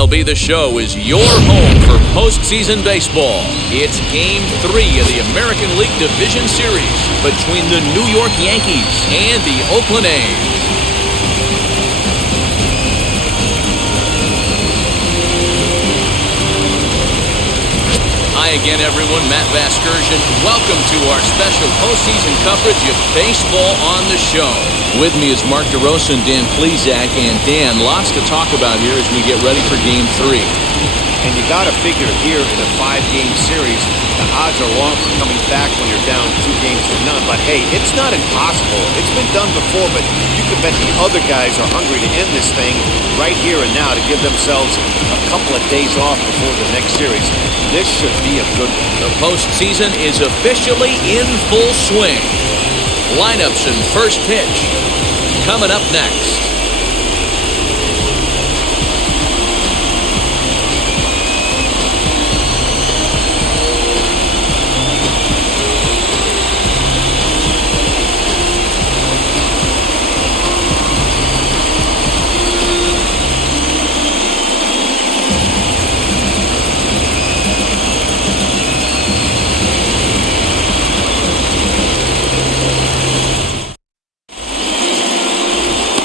MLB The Show is your home for postseason baseball. It's Game 3 of the American League Division Series between the New York Yankees and the Oakland A's. Hi again, everyone. Matt Vasgersian. Welcome to our special postseason coverage of Baseball on the Show. With me is Mark DeRosa and Dan Plesac. And Dan, lots to talk about here as we get ready for Game 3. And you got to figure here in a 5-game series, the odds are long for coming back when you're down 2-0. But hey, it's not impossible. It's been done before, but you can bet the other guys are hungry to end this thing right here and now to give themselves a couple of days off before the next series. This should be a good one. The postseason is officially in full swing. Lineups and first pitch coming up next.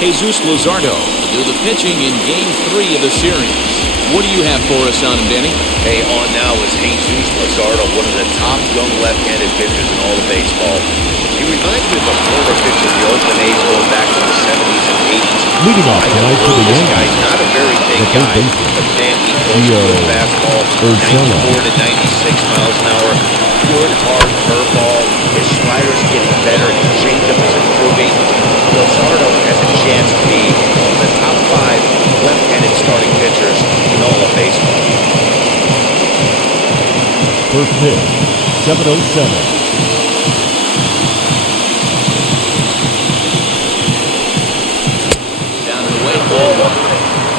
Jesus Luzardo will do the pitching in Game 3 of the series. What do you have for us on him, Danny? Hey, on now is Jesus Luzardo, one of the top young left-handed pitchers in all of baseball. He reminds me of a former pitcher of the Oakland A's going back to the 70s and 80s. Leading off tonight for the Yankees. This guy's not a very big guy, but man, he throws a good fastball, 94 to 96 miles an hour. Good, hard curveball. His slider's getting better. His changeup is improving. Luzardo has a chance to be one of the top 5 left-handed starting pitchers in all of baseball. First pitch, 7:07.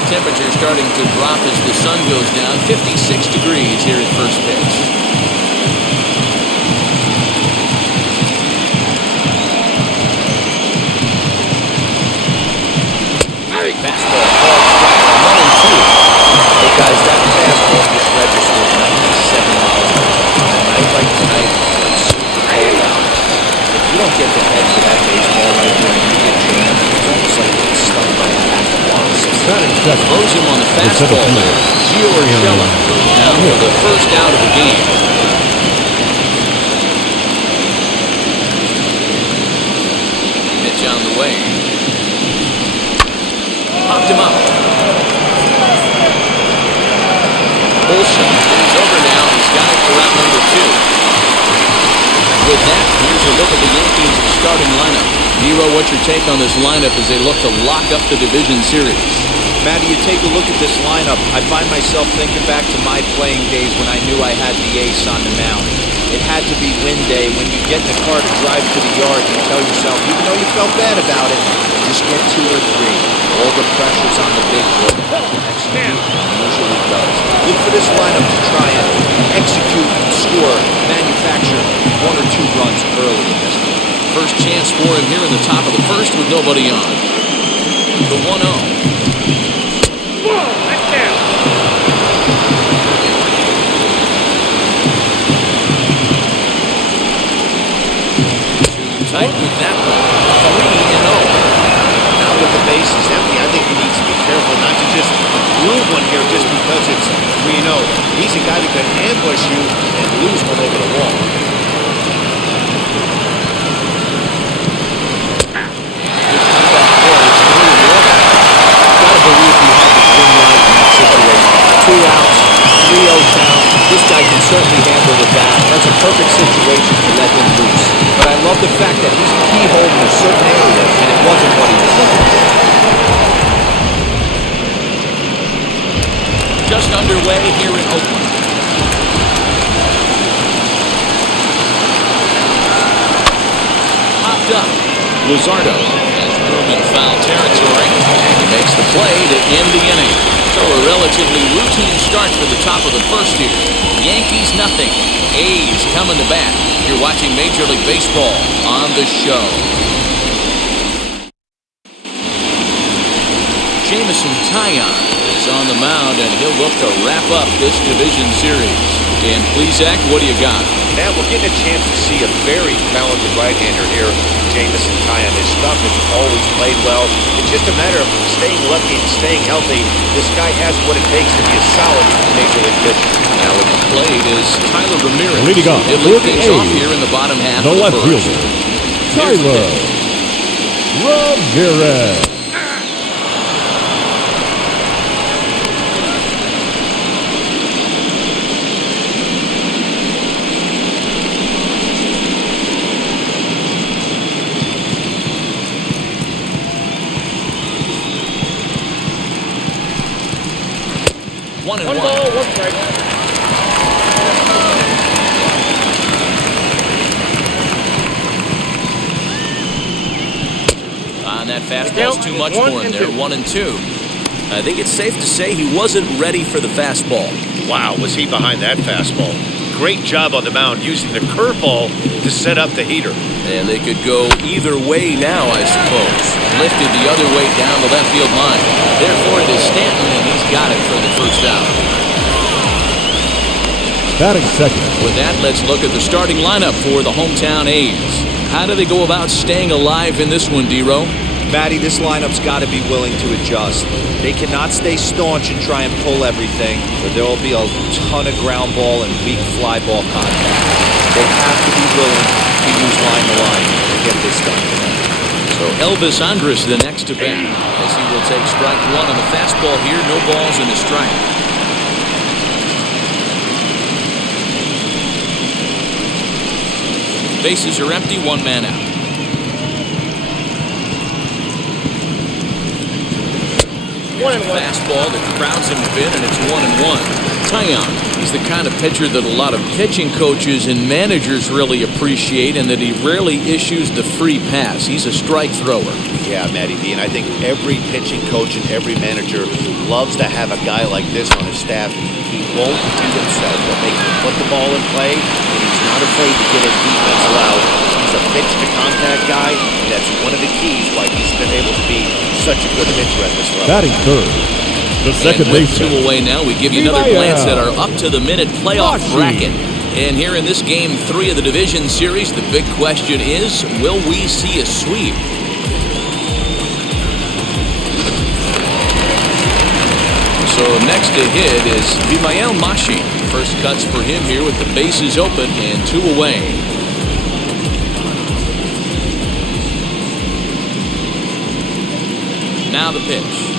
Temperature starting to drop as the sun goes down. 56 degrees here at first pitch. Fastball, hard strike, 1-2. Hey guys, that fastball just registered 97 miles an hour. On a night like tonight, it's super cold out. If you don't get the head for that baseball right there and you get jammed, it's almost like it's stung by a pack of wasps. Throws him on the fastball there. Gio Urshela down for the first out of the game. Pitch on the way. Popped him up. Olsen is over now. He's got it for round number 2. With that, here's a look at the Yankees starting lineup. Nero, what's your take on this lineup as they look to lock up the division series? Matty, you take a look at this lineup. I find myself thinking back to my playing days when I knew I had the ace on the mound. It had to be win day. When you get in the car to drive to the yard, you tell yourself, even though you felt bad about it, just get 2 or 3. All the pressure's on the big boy. Execute usually does. Look for this lineup to try and execute, score, manufacture 1 or 2 runs early in this game. First chance for him here in the top of the first with nobody on. The 1-0. Tight with that one. 3-0. Now with the bases empty, I think he needs to be careful not to just lose one here just because it's 3-0. He's a guy that can ambush you and lose one over the wall. Gotta believe he had the green light in that situation. 2 outs, 3-0 down. This guy can certainly handle the bat. That's a perfect situation to let him loose. But I love the fact that he's keyholed in a certain area, and it wasn't what he was looking for. Just underway here in Oakland. Popped up. Luzardo has room in foul territory, and he makes the play to end the inning. So a relatively routine start for the top of the first here. Yankees nothing. A's coming to bat. You're watching Major League Baseball on the Show. Jameson Taillon is is on the mound, and he'll look to wrap up this division series. And please, Zach, what do you got? Matt, we're getting a chance to see a very talented right-hander here, Jamison Tyon. His stuff has always played well. It's just a matter of staying lucky and staying healthy. This guy has what it takes to be a solid major league pitcher. Now at the plate is Tyler Ramirez. Leading off, He'll lead things off here in the bottom half the of the left first. fielder, Tyler Ramirez. 1-1. One strike. On that fastball's too much for him there. 1-2. I think it's safe to say he wasn't ready for the fastball. Wow, was he behind that fastball? Great job on the mound using the curveball to set up the heater. And they could go either way now, I suppose. Lifted the other way down the left field line. Therefore, it is Stanton, and he's got it for the first out. Batting second. With that, let's look at the starting lineup for the hometown A's. How do they go about staying alive in this one, D-Row? Matty, this lineup's got to be willing to adjust. They cannot stay staunch and try and pull everything, or there will be a ton of ground ball and weak fly ball contact. They have to be willing to use line to line to get this done. So Elvis Andrus the next to bat, as he will take strike one on the fastball here. No balls and a strike. Bases are empty, one man out. Fastball that crowds him a bit, and it's 1-1. Tyon, he's the kind of pitcher that a lot of pitching coaches and managers really appreciate, and that he rarely issues the free pass. He's a strike thrower. Yeah, Matty D, and I think every pitching coach and every manager loves to have a guy like this on his staff. He won't beat himself. He'll make him put the ball in play, and he's not afraid to get his defense loud. He's a pitch-to-contact guy. That's one of the keys why he's been able to be such a good pitcher at this level. Batting third, the second and with baseman. two away now, we give you another glance at our up-to-the-minute playoff bracket. And here in this Game 3 of the division series, the big question is, will we see a sweep? So next to hit is Vimael Machi. First cuts for him here with the bases open and two away. Now the pitch.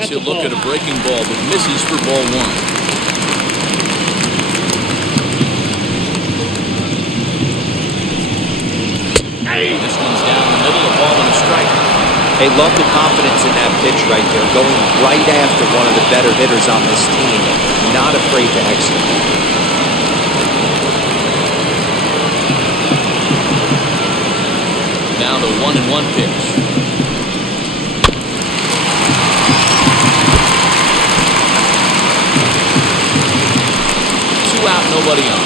As he'll look at a breaking ball that misses for ball one. This one's down the middle, a ball and a strike. Hey, love the confidence in that pitch right there. Going right after one of the better hitters on this team. Not afraid to execute. Now the 1-1 pitch. Two out, nobody on.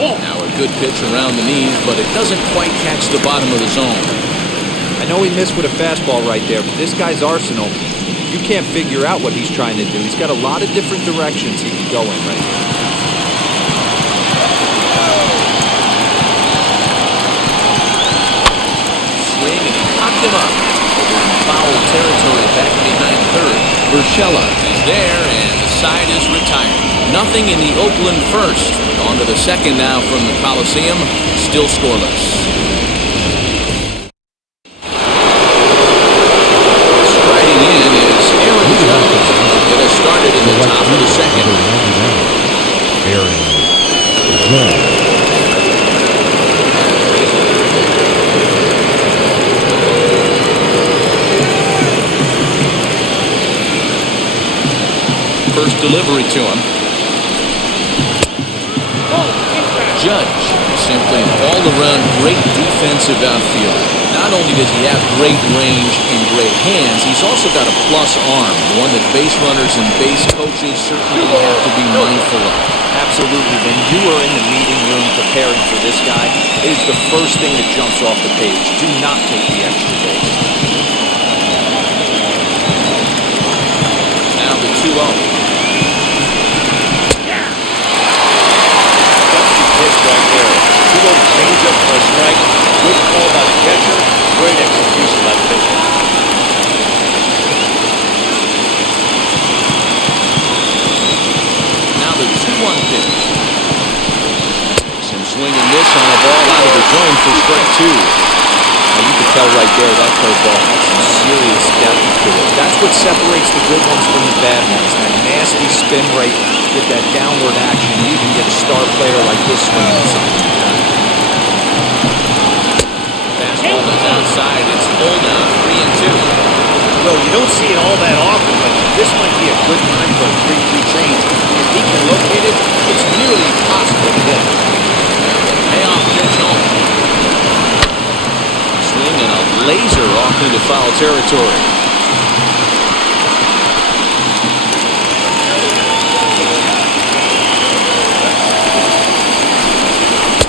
Now a good pitch around the knees, but it doesn't quite catch the bottom of the zone. I know he missed with a fastball right there, but this guy's arsenal, you can't figure out what he's trying to do. He's got a lot of different directions he can go in right now. Swing, and he popped him up over in foul territory back behind third. Urshela is there, and the side is retired. Nothing in the Oakland first. On to the second now from the Coliseum. Still scoreless. Striding in is Aaron Judge. It has started in the top of the second. Aaron Judge. First delivery to him. Judge, simply an all-around great defensive outfielder. Not only does he have great range and great hands, he's also got a plus arm, one that base runners and base coaches certainly have to be mindful of. Absolutely. When you are in the meeting room preparing for this guy, it is the first thing that jumps off the page. Do not take the extra base. Now the 2-0. Dusty pitch right there. 2-0 changeup for a strike. Good call by the catcher. Great execution by the pitcher. Now the 2-1 pitch. Some swing and miss on a ball out of the zone for strike 2. Now you can tell right there that curveball has some serious depth to it. That's what separates the good ones from the bad ones. That nasty spin rate with that downward action. You even get a star player like this swinging something like that. Fastball is outside. It's full now, 3-2. Well, you don't see it all that often, but this might be a good time for a 3-2 change. If he can locate it, it's nearly impossible to hit. Payoff pitch home. Swing and a laser off into foul territory.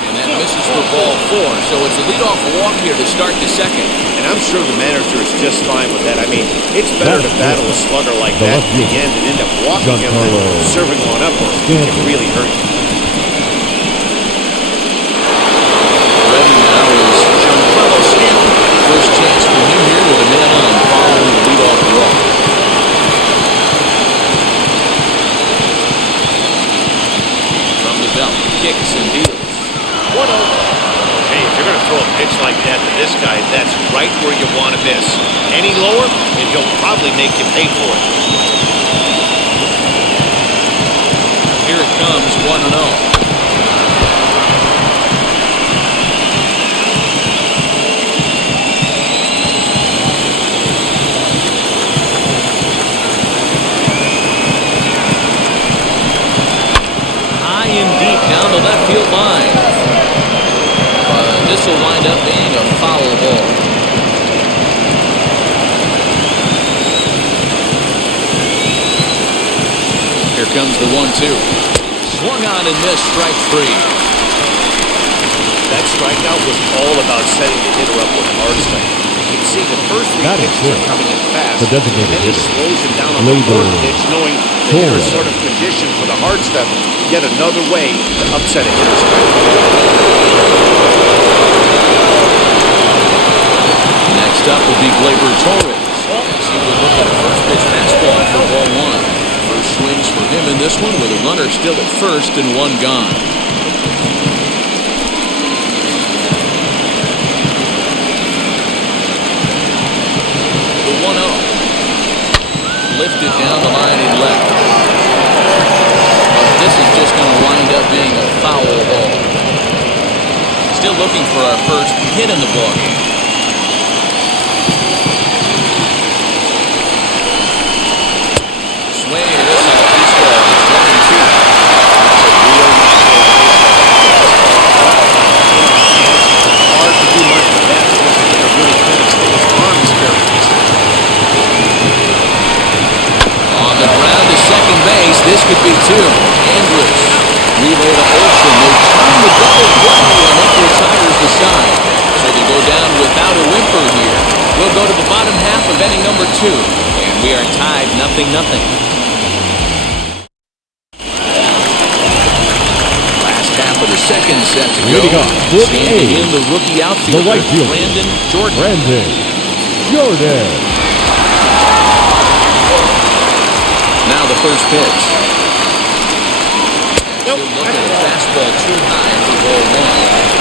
And that misses for ball 4. So it's a leadoff walk here to start the second. And I'm sure the manager is just fine with that. I mean, it's better to battle a slugger like that to the end and end up walking him than serving one up, or it can really hurt you. Ready now is Giancarlo Stanton. First chance for him here with a man on following the leadoff walk. From the belt, kicks and deals. 1-0. Hey, if you're going to throw a pitch like that to this guy, that's right where you want to miss. Any lower, and he'll probably make you pay for it. Here it comes, 1-0. High and deep down the left field line. This will wind up being a foul ball. Here comes the 1-2. Swung on and missed, strike 3. That strikeout was all about setting the hitter up with hard stuff. You can see the first 3 pitches are coming in fast. The designated and then he hitter. slows him down on the 4th pitch, knowing the hitter is sort of conditioned for the hard stuff. Yet another way to upset a hitter's Next up will be Gleyber Torres. As he will look at a first pitch fastball for ball 1. First swings for him in this one with a runner still at first and 1 gone. The 1-0. Lifted down the line and left. But this is just going to wind up being a foul ball. Still looking for our first hit in the ballgame. Swing, and this is a baseball. It's 1-2. hard to do much with that because the hitter really couldn't stay his arms very easily. On the ground to second base, this could be 2. Andrus. Relay to Olsen. They turn the double play, and it retires the side. So they go down without a whimper here. We'll go to the bottom half of inning number 2, and we are tied 0-0. Last half of the second set to go. Standing in the rookie outfielder, right fielder, Brandon Jordan. Now the first pitch. Nope. Look at a fastball too high for ball 1.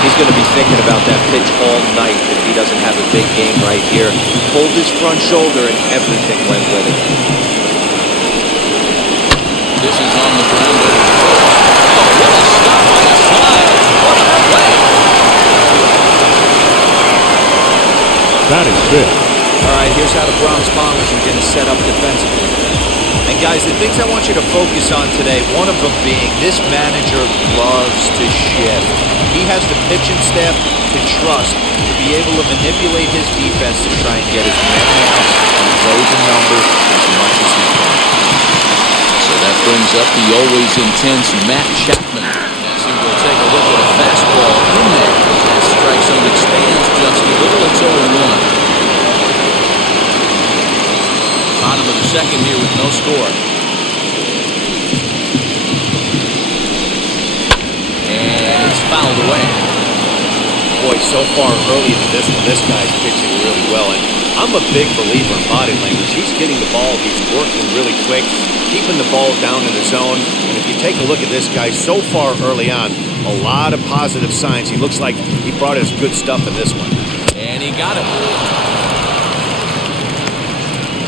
He's going to be thinking about that pitch all night if he doesn't have a big game right here. Pulled his front shoulder and everything went with it. This is on the ground. Oh, what a stop on the slide. What a play. Batting fifth. All right, here's how the Bronx Bombers are going to set up defensively. Guys, the things I want you to focus on today, one of them being this manager loves to shift. He has the pitching staff to trust to be able to manipulate his defense to try and get as many outs and throw the numbers as much as he can. So that brings up the always intense Matt Chapman as he will take a look at a fastball in there. That strike zone expands just a little. It's 0-1. Bottom of the second here with no score. And it's fouled away. Boy, so far early into this one, this guy's pitching really well. And I'm a big believer in body language. He's getting the ball. He's working really quick, keeping the ball down in the zone. And if you take a look at this guy so far early on, a lot of positive signs. He looks like he brought his good stuff in this one. And he got it.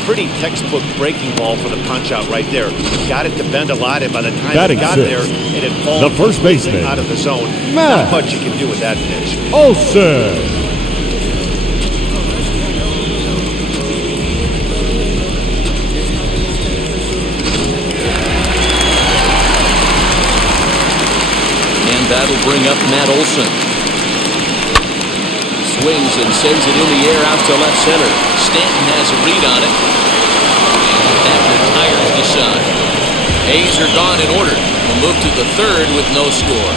Pretty textbook breaking ball for the punch out right there. Got it to bend a lot, and by the time Batting it got six. there, it had fallen The first baseman, out of the zone. Matt Not much you can do with that pitch. Olsen. And that'll bring up Matt Olsen. Swings and sends it in the air out to left center. Stanton has a read on it. And that retires the side. A's are gone in order. We'll move to the third with no score.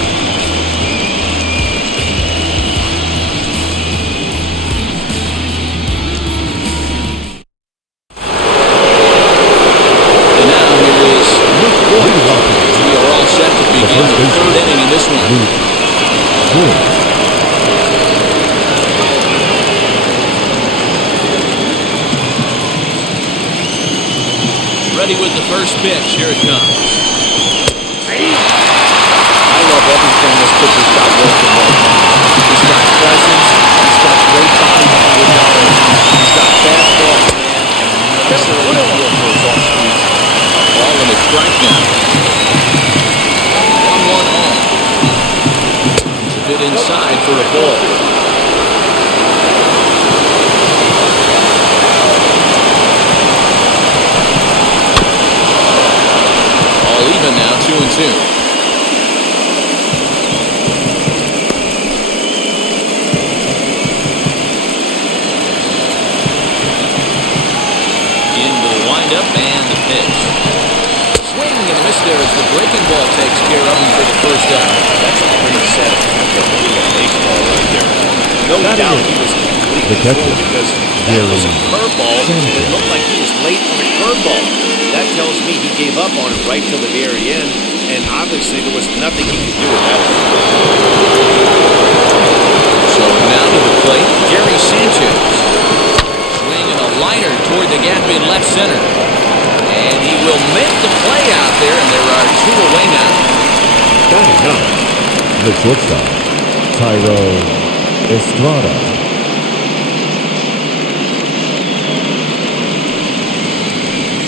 And now here is Luke Voigt. We are all set to begin the third inning in this one. Ready with the first pitch. Here it comes. I love everything this pitcher's got working right now. He's got presence. He's got great body language on him. He's got fastball command. And he's really feel for his own speed. Ball in a strike now. 1-1 on. He's a bit inside for a ball. All even now, 2-2. Up and the pitch. Swing and a miss there as the breaking ball takes care of him for the first out. That's a pretty sad baseball right there. No doubt he was completely full because that was a curveball and it looked like he was late on the curveball. That tells me he gave up on it right till the very end, and obviously there was nothing he could do with that one. So now to the plate, Gary Sanchez. Liner toward the gap in left center. And he will make the play out there, and there are two away now. Batting up, the shortstop, Tyro Estrada.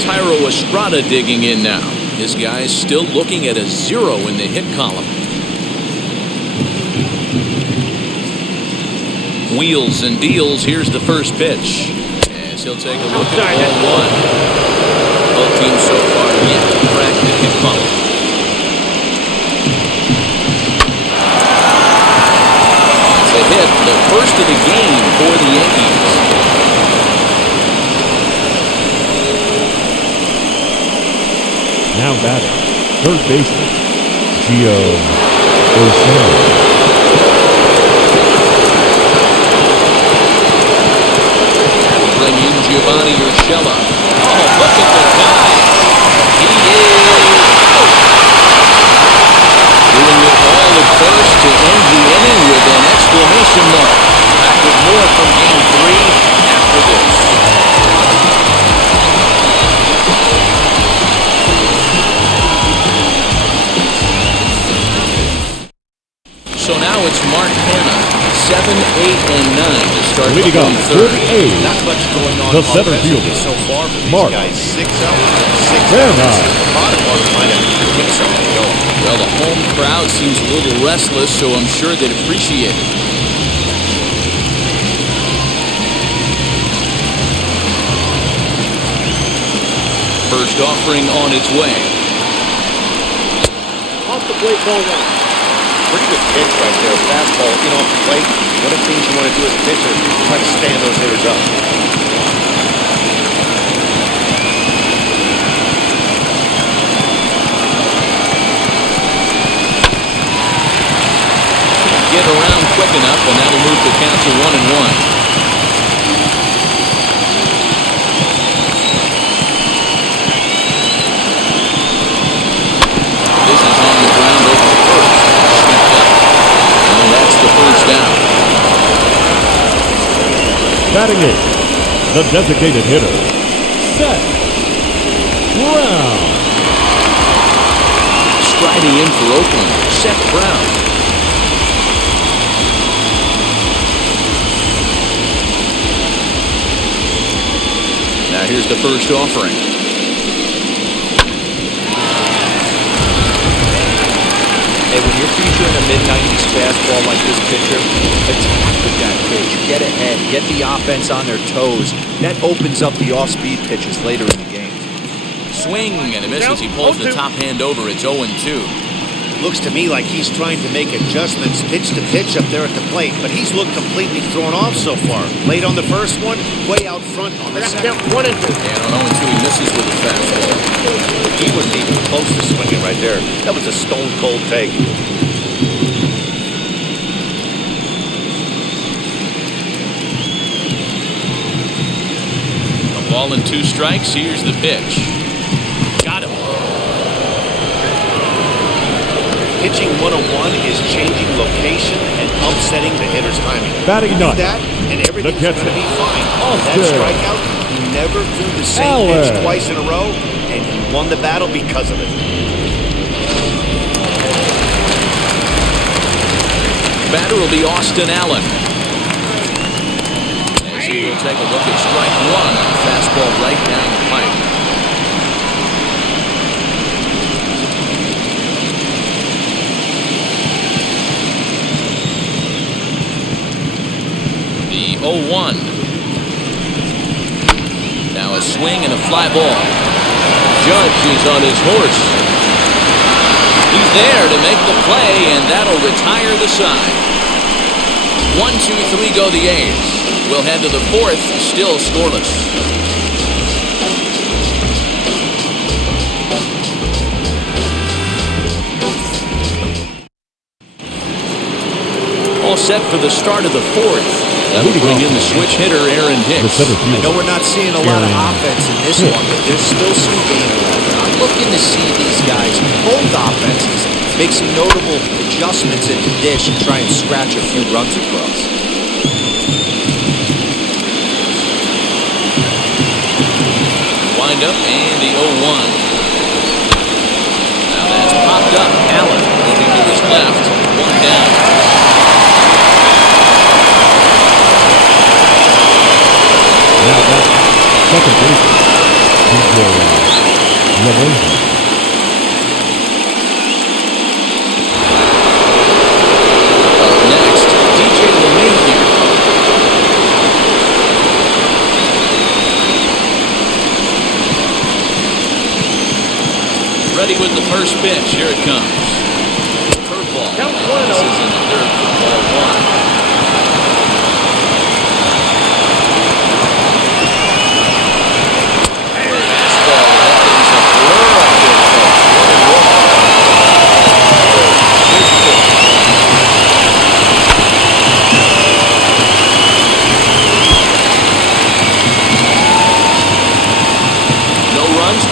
Tyro Estrada digging in now. This guy is still looking at a 0 in the hit column. Wheels and deals. Here's the first pitch. He'll take a look at ball one. Both teams so far yet to crack the hit column. It's a hit, the first of the game for the Yankees. Now batting, third baseman, Gio Urshela. Bring in Giovanni Urshela. Oh, look at the dive. He is out. Doing it all at first to end the inning with an exclamation mark. Back with more from Game 3 after this. So now it's Mark Hanna, 7, 8, and 9 to start the third. Not much going on The center offensively fielder, so far for these Mark guys. 6 out, 6 Hanna. outs. The bottom one might have get something going. Well, the home crowd seems a little restless, so I'm sure they'd appreciate it. First offering on its way. Off the plate, ball one. Pretty good pitch right there. Fastball, off the plate. One of the things you want to do as a pitcher, try to stand those hitters up. Get around quick enough, and that'll move the count to 1-1. This is on the ground over first. Swept up. And that's the first down. Batting eighth, the designated hitter, Seth Brown. Striding in for Oakland, Seth Brown. Now here's the first offering. Hey, when you're featuring a mid-90s fastball like this pitcher, attack with that pitch. Get ahead. Get the offense on their toes. That opens up the off-speed pitches later in the game. Swing and a miss as he pulls the top hand over. It's 0-2. Looks to me like he's trying to make adjustments pitch to pitch up there at the plate, but he's looked completely thrown off so far. Late on the first one, way out front on the second. 1-2. And on 0-2, he misses with a fastball. He wasn't even close to swinging right there. That was a stone-cold take. A ball and 2 strikes. Here's the pitch. Got him. Pitching 101 is changing location and upsetting the hitter's timing. Batting Do ninth, that, and everything's going to be fine. That ALDS. strikeout, he never threw the same ALDS. pitch twice in a row, and he won the battle because of it. Batter will be Austin Allen. As he will take a look at strike one. Fastball right down the pipe. The 0-1. Now a swing and a fly ball. Judge is on his horse. He's there to make the play, and that'll retire the side. 1-2-3 go the A's. We'll head to the fourth, still scoreless. All set for the start of the fourth. That'll bring in the switch hitter, Aaron Hicks. I know we're not seeing a lot of offense in this one, but there's still some game left. I'm looking to see these guys, both offenses, make some notable adjustments in the dish and try and scratch a few runs across. Wind up and the 0-1. Now that's popped up. Allen moving to his left. 1 down. Now that's second baseman, DJ LeMahieu. Up next, DJ LeMahieu. Ready with the first pitch. Here it comes. Curveball. This is in the third for ball 1.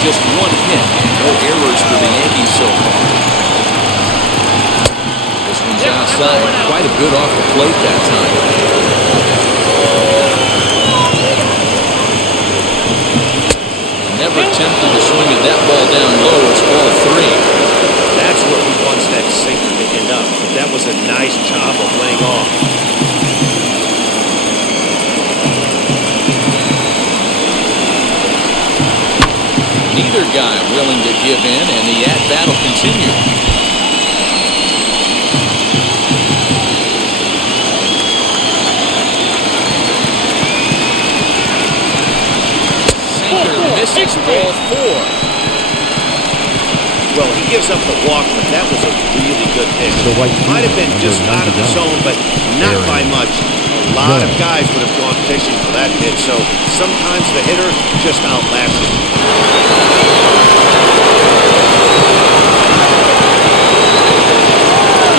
Just 1 hit and no errors for the Yankees so far. This one's outside. Quite a bit off the plate that time. Never attempted to swing at that ball down low. It's ball 3. That's where he wants that sinker to end up, but that was a nice job of laying off. Neither guy willing to give in, and the at-bat will continue. Sinker missing. It's ball 4. Well, he gives up the walk, but that was a really good pitch. The right Might have been fielder, just number out of the 99. zone, but not by Aaron. much. A lot of guys would have gone fishing for that pitch, so sometimes the hitter just outlasts him.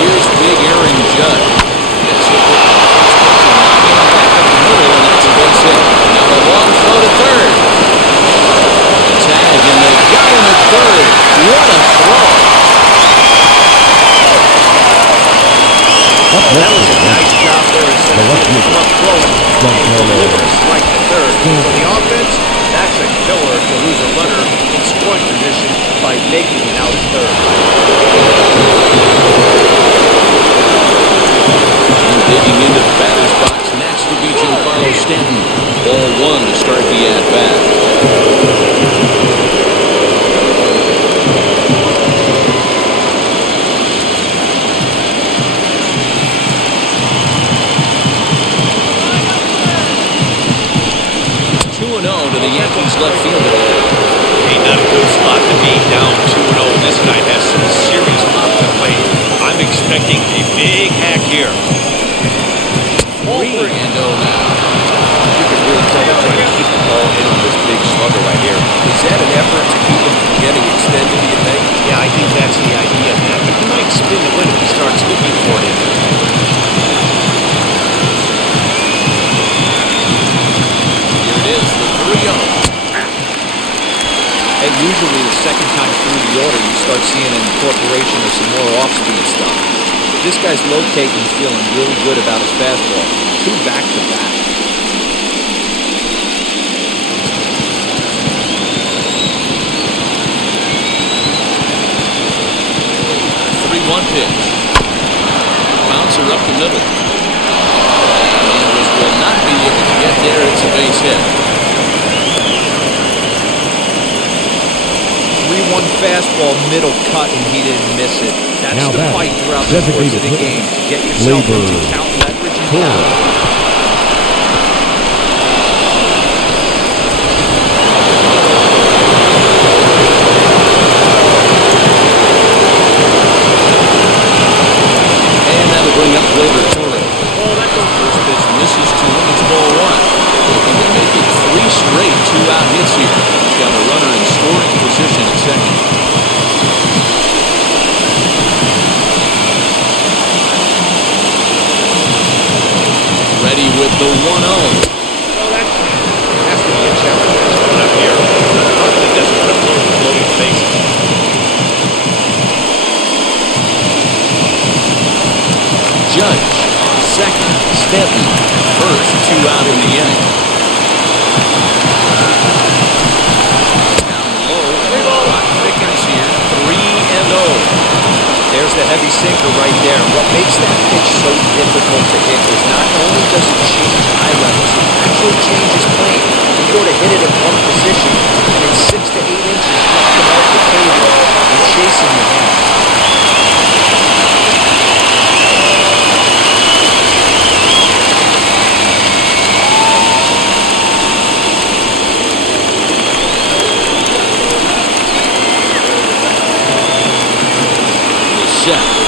Here's big Aaron Judge. Gets hit with the first pitch and knocking him back up the middle, and that's a base hit. Now a long throw to third. The tag, and they got him at third. What a throw. That was a nice job there instead of getting up throwing and deliver a strike to third. For the offense, that's a killer to lose a runner in scoring position by making it out at third. And digging into the batter's box next will be Giancarlo Stanton. Ball 1 to start the at-bat. 2-0 to the Yankees left fielder. Hey, not a good spot to be, down 2-0. This guy has some serious pop to play. I'm expecting a big hack here. 3-0 now. You can really tell they're trying to keep the ball in on this big slugger right here. Is that an effort to keep him from getting extended, do you think? Yeah, I think that's the idea, Matt. But he might spin the win if he starts looking for it. Here it is, the 3-0. And usually the second time through the order, you start seeing an incorporation of some more off-speed stuff. But this guy's locating and feeling really good about his fastball. 2 back-to-back. Pitch. Bouncer up the middle. Andrews will not be able to get there. It's a base hit. 3-1 fastball, middle cut, and he didn't miss it. That's Now the back, fight throughout the course of the game. To get yourself into count leverage and count. Bring up Gleyber Torres. First pitch misses to him. It's ball 1. Looking to make it 3 straight 2-out hits here. He's got a runner in scoring position at second. Ready with the 1-0. Well, that has to be a challenge coming up here. Oakland doesn't want to throw the floating bases. Judge, second, Stanton, first, 2-out in the inning. Down low, clock thickens here, 3-0. There's the heavy sinker right there. What makes that pitch so difficult to hit is not only does it change eye levels, it actually changes plane. You go to hit it in one position, and it's 6 to 8 inches just above the table. You're chasing the hand.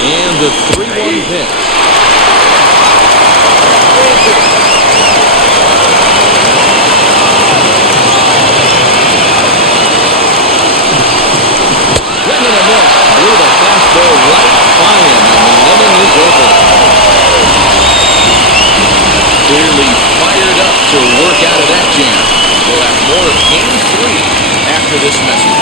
And the 3-1 pitch. Swing and a miss. Blew the fastball right by him, and the inning is over. Clearly fired up to work out of that jam. We'll have more of Game 3 after this message.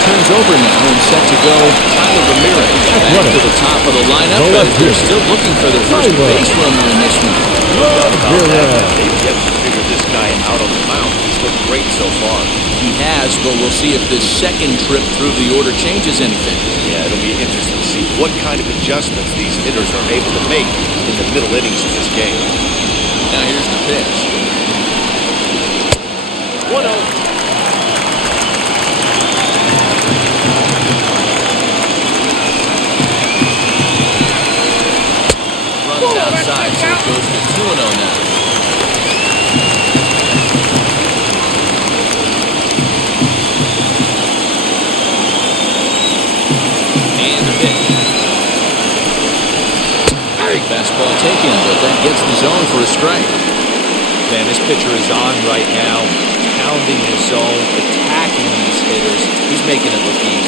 Turns over now and set to go. Tyler Ramirez back to the top of the lineup, but they're still looking for their first base runner in this one. They've yet to figure this guy out on the mound. He's looked great so far. He has, but we'll see if this second trip through the order changes anything. Yeah, it'll be interesting to see what kind of adjustments these hitters are able to make in the middle innings of this game. Now here's the pitch. 1-0. goes to 2-0 now. And the pitch. Fastball taken, but that gets the zone for a strike. Man, this pitcher is on right now, pounding his zone, attacking these hitters. He's making it look easy.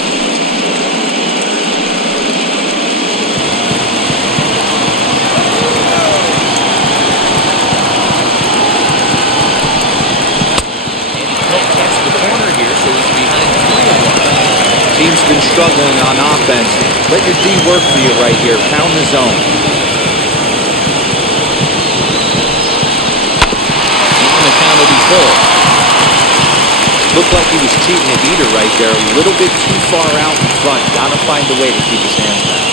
And he can't catch the corner here, so he's behind 3-1. Team's been struggling on offense. Let your D work for you right here. Pound the zone. Will be full. Looked like he was cheating a beater right there. A little bit too far out in front. Gotta find a way to keep his hands back.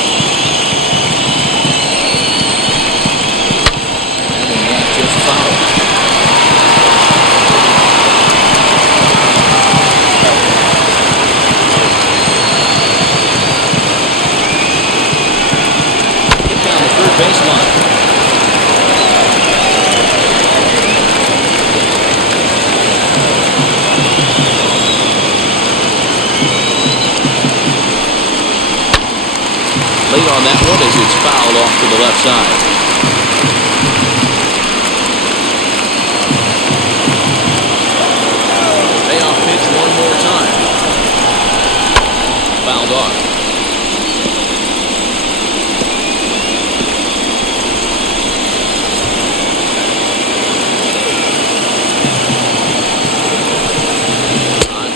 And that just fouled. Get down the third baseline. Late on that one as it's fouled off to the left side. Payoff pitch one more time. Fouled off.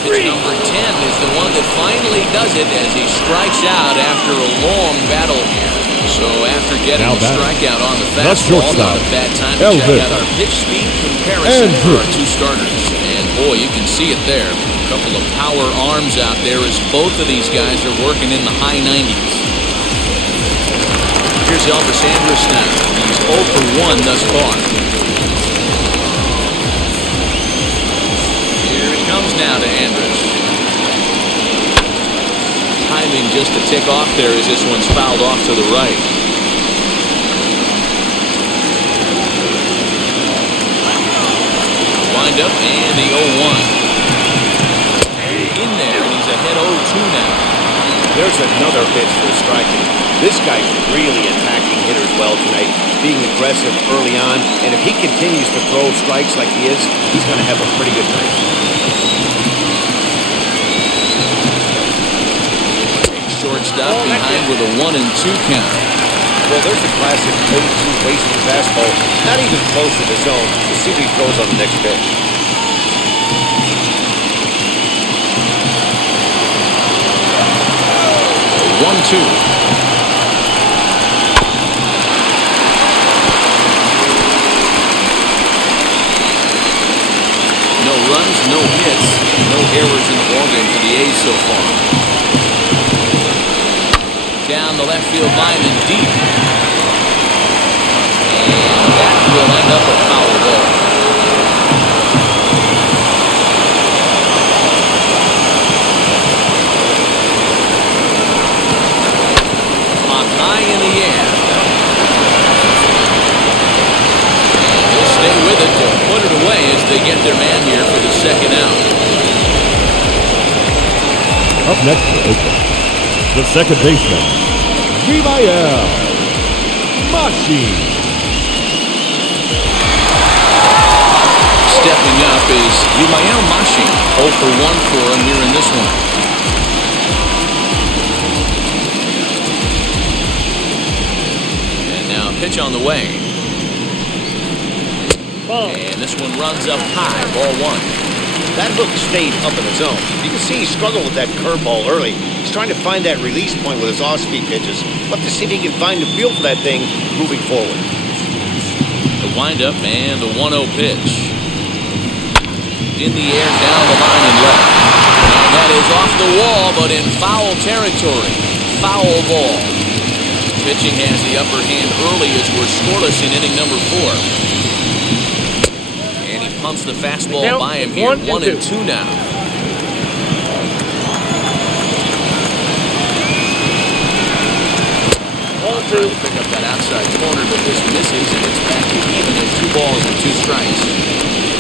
Pitch number 10 is the one that finally does it as he strikes out after a long battle here. So after getting the strikeout on the fastball, not a bad time to check out our pitch speed comparison for our two starters. And boy, you can see it there. A couple of power arms out there as both of these guys are working in the high 90s. Here's Elvis Andrus now. He's 0 for 1 thus far. Comes now to Andrus. Timing just a tick off there as this one's fouled off to the right. Wind up and the 0-1. In there, and he's ahead 0-2 now. There's another pitch for striking. This guy's really attacking hitters well tonight, being aggressive early on, and if he continues to throw strikes like he is, he's going to have a pretty good night. Shortstop behind with a 1-2 count. Well, there's the classic 0-2 wasted fastball, not even close to the zone. We'll see what he throws on the next pitch. A 1-2. No runs, no hits, no errors in the ballgame for the A's so far. Down the left field line and deep. And that will end up a foul ball. On high in the air. And he'll stay with it to put it away as they get their man here for the second out. Up next for Oakland, the second baseman, Vimael Mashi. Stepping up is Vimael Mashi. 0 for 1 for him here in this one. And now a pitch on the way. And this one runs up high, ball 1. That hook stayed up in the zone. You can see he struggled with that curveball early. He's trying to find that release point with his off-speed pitches. We'll have to see if he can find the feel for that thing moving forward. The windup and the 1-0 pitch. In the air, down the line and left. And that is off the wall, but in foul territory. Foul ball. Pitching has the upper hand early as we're scoreless in inning number 4. Punts the fastball by him here. 1-2 now. Trying to pick up that outside corner, but this misses, and it's back to even at 2 balls and 2 strikes.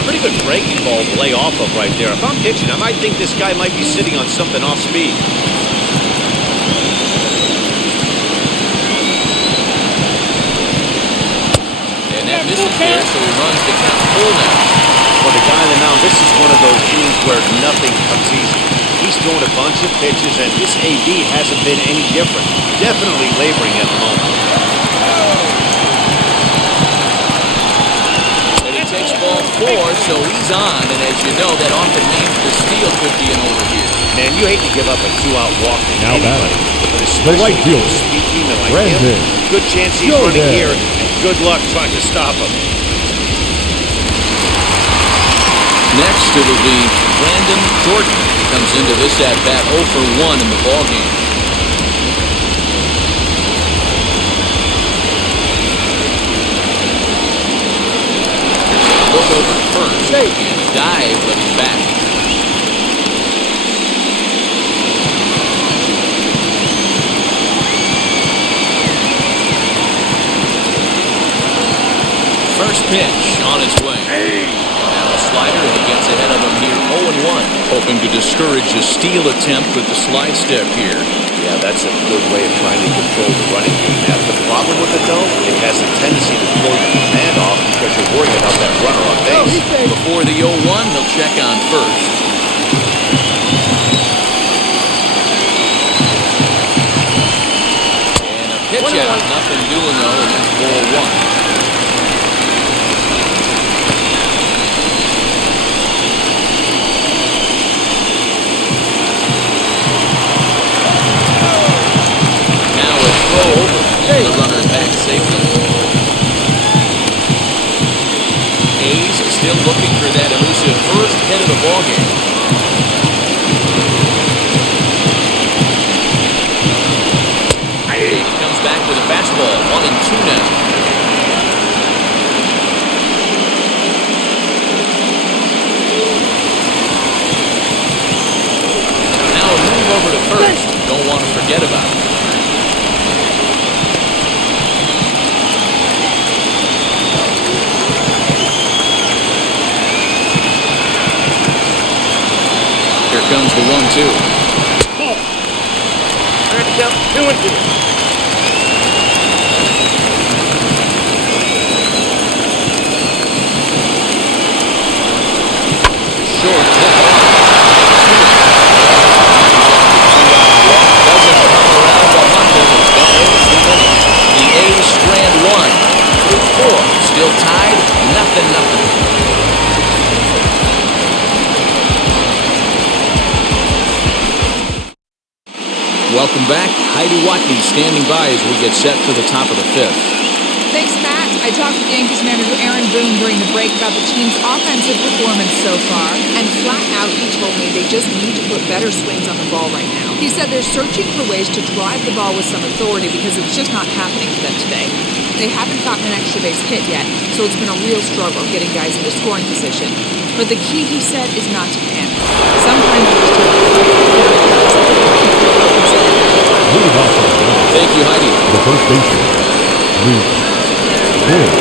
Pretty good breaking ball to lay off of right there. If I'm pitching, I might think this guy might be sitting on something off speed. And that misses there, so he runs the count full now. For the guy on the mound, this is one of those innings where nothing comes easy. He's thrown a bunch of pitches, and this AB hasn't been any different. Definitely laboring at the moment. And he takes ball 4, so he's on. And as you know, that often means the steal could be in order here. Man, you hate to give up a 2-out walk to Now anybody, but the especially right to a fielder, speed demon like Brandon. him. Good chance he's Go running there. here, and good luck trying to stop him. Next, it'll be Brandon Jordan. He comes into this at-bat 0 for 1 in the ballgame. Look over to first, and a dive, but he's back. First pitch on its way. Now a slider, and he gets ahead of him here 0-1. Hoping to discourage a steal attempt with the slide step here. Yeah, that's a good way of trying to control the running game. Now, the problem with it, though, it has a tendency to throw your command off because you're worried about that runner on base. Before the 0-1, he'll check on first. And a pitch out. Nothing doing, though, and that's ball 1. The runner back safely. Hayes still looking for that elusive first hit of the ballgame. He comes back with a fastball, 1-2 now. Now a move over to first. Don't want to forget about it. Here comes the 1-2. Short hit hard. Doesn't come around to hunt him. That ends the inning. The A's strand 1 through 4. Still tied, 0-0. Welcome back. Heidi Watney standing by as we get set for the top of the 5th. Thanks, Matt. I talked with Yankees manager Aaron Boone during the break about the team's offensive performance so far, and flat out he told me they just need to put better swings on the ball right now. He said they're searching for ways to drive the ball with some authority because it's just not happening for them today. They haven't gotten an extra base hit yet, so it's been a real struggle getting guys into scoring position. But the key, he said, is not to panic. Sometimes you just have to keep your focus in. Thank you, Heidi. The first baseman, Luke Boyd.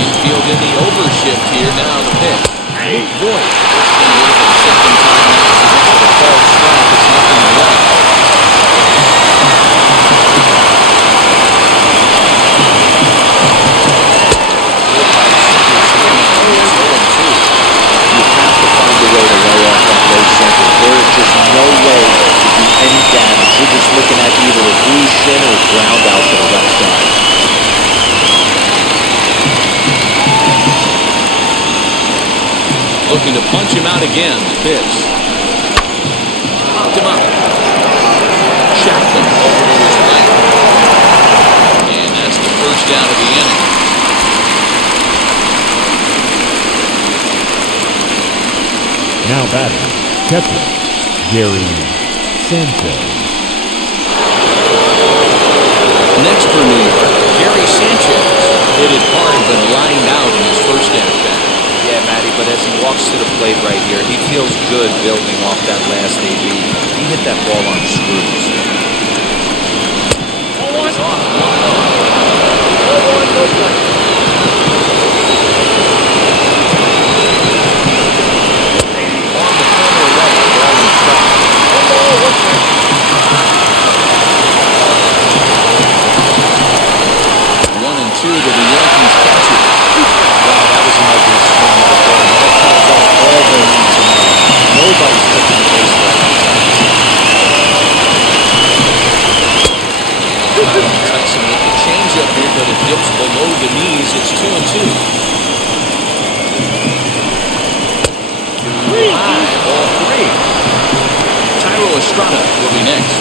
Infield in the overshift here. Now the pitch. Luke Boyd. For the second time now. It's a false strike. It's nothing to like. There is just no way to do any damage. You're just looking at either a bruised shin or a ground out to the left side. Looking to punch him out again. Pitch. Popped him up. Chapman over to his right. And that's the first out of the inning. Now batting, catcher, Gary Sanchez. Next for New York, Gary Sanchez hit it hard but lined out in his first at-bat. Yeah, Matty, but as he walked walks to the plate right here. He feels good building off that last AB. He hit that ball on screws. It's off 1-1. No play. On the corner right, ball and strike. 1 strike. 1-2 to the Yankees catcher. Wow, that was an ugly swing right there. That tells us all they need to know. Nobody's touching the baseball. Tyson with the changeup here, but it dips below the knees. It's 2-2. Ball 3. Tyro Estrada will be next.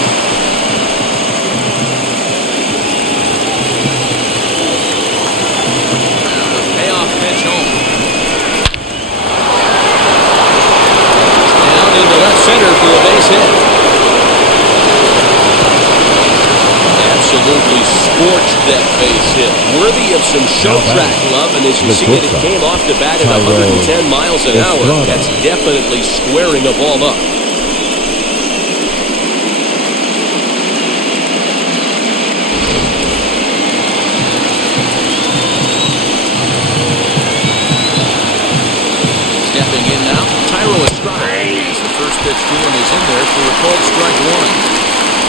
Payoff pitch home. Down into left center for a base hit. Absolutely scorched that base hit. Worthy of some show track love, and as you see it, it came off the bat at 110 miles an hour. That's definitely squaring a ball up. Stepping in now, Tyro Estrada. The first pitch to him is in there for a called strike 1.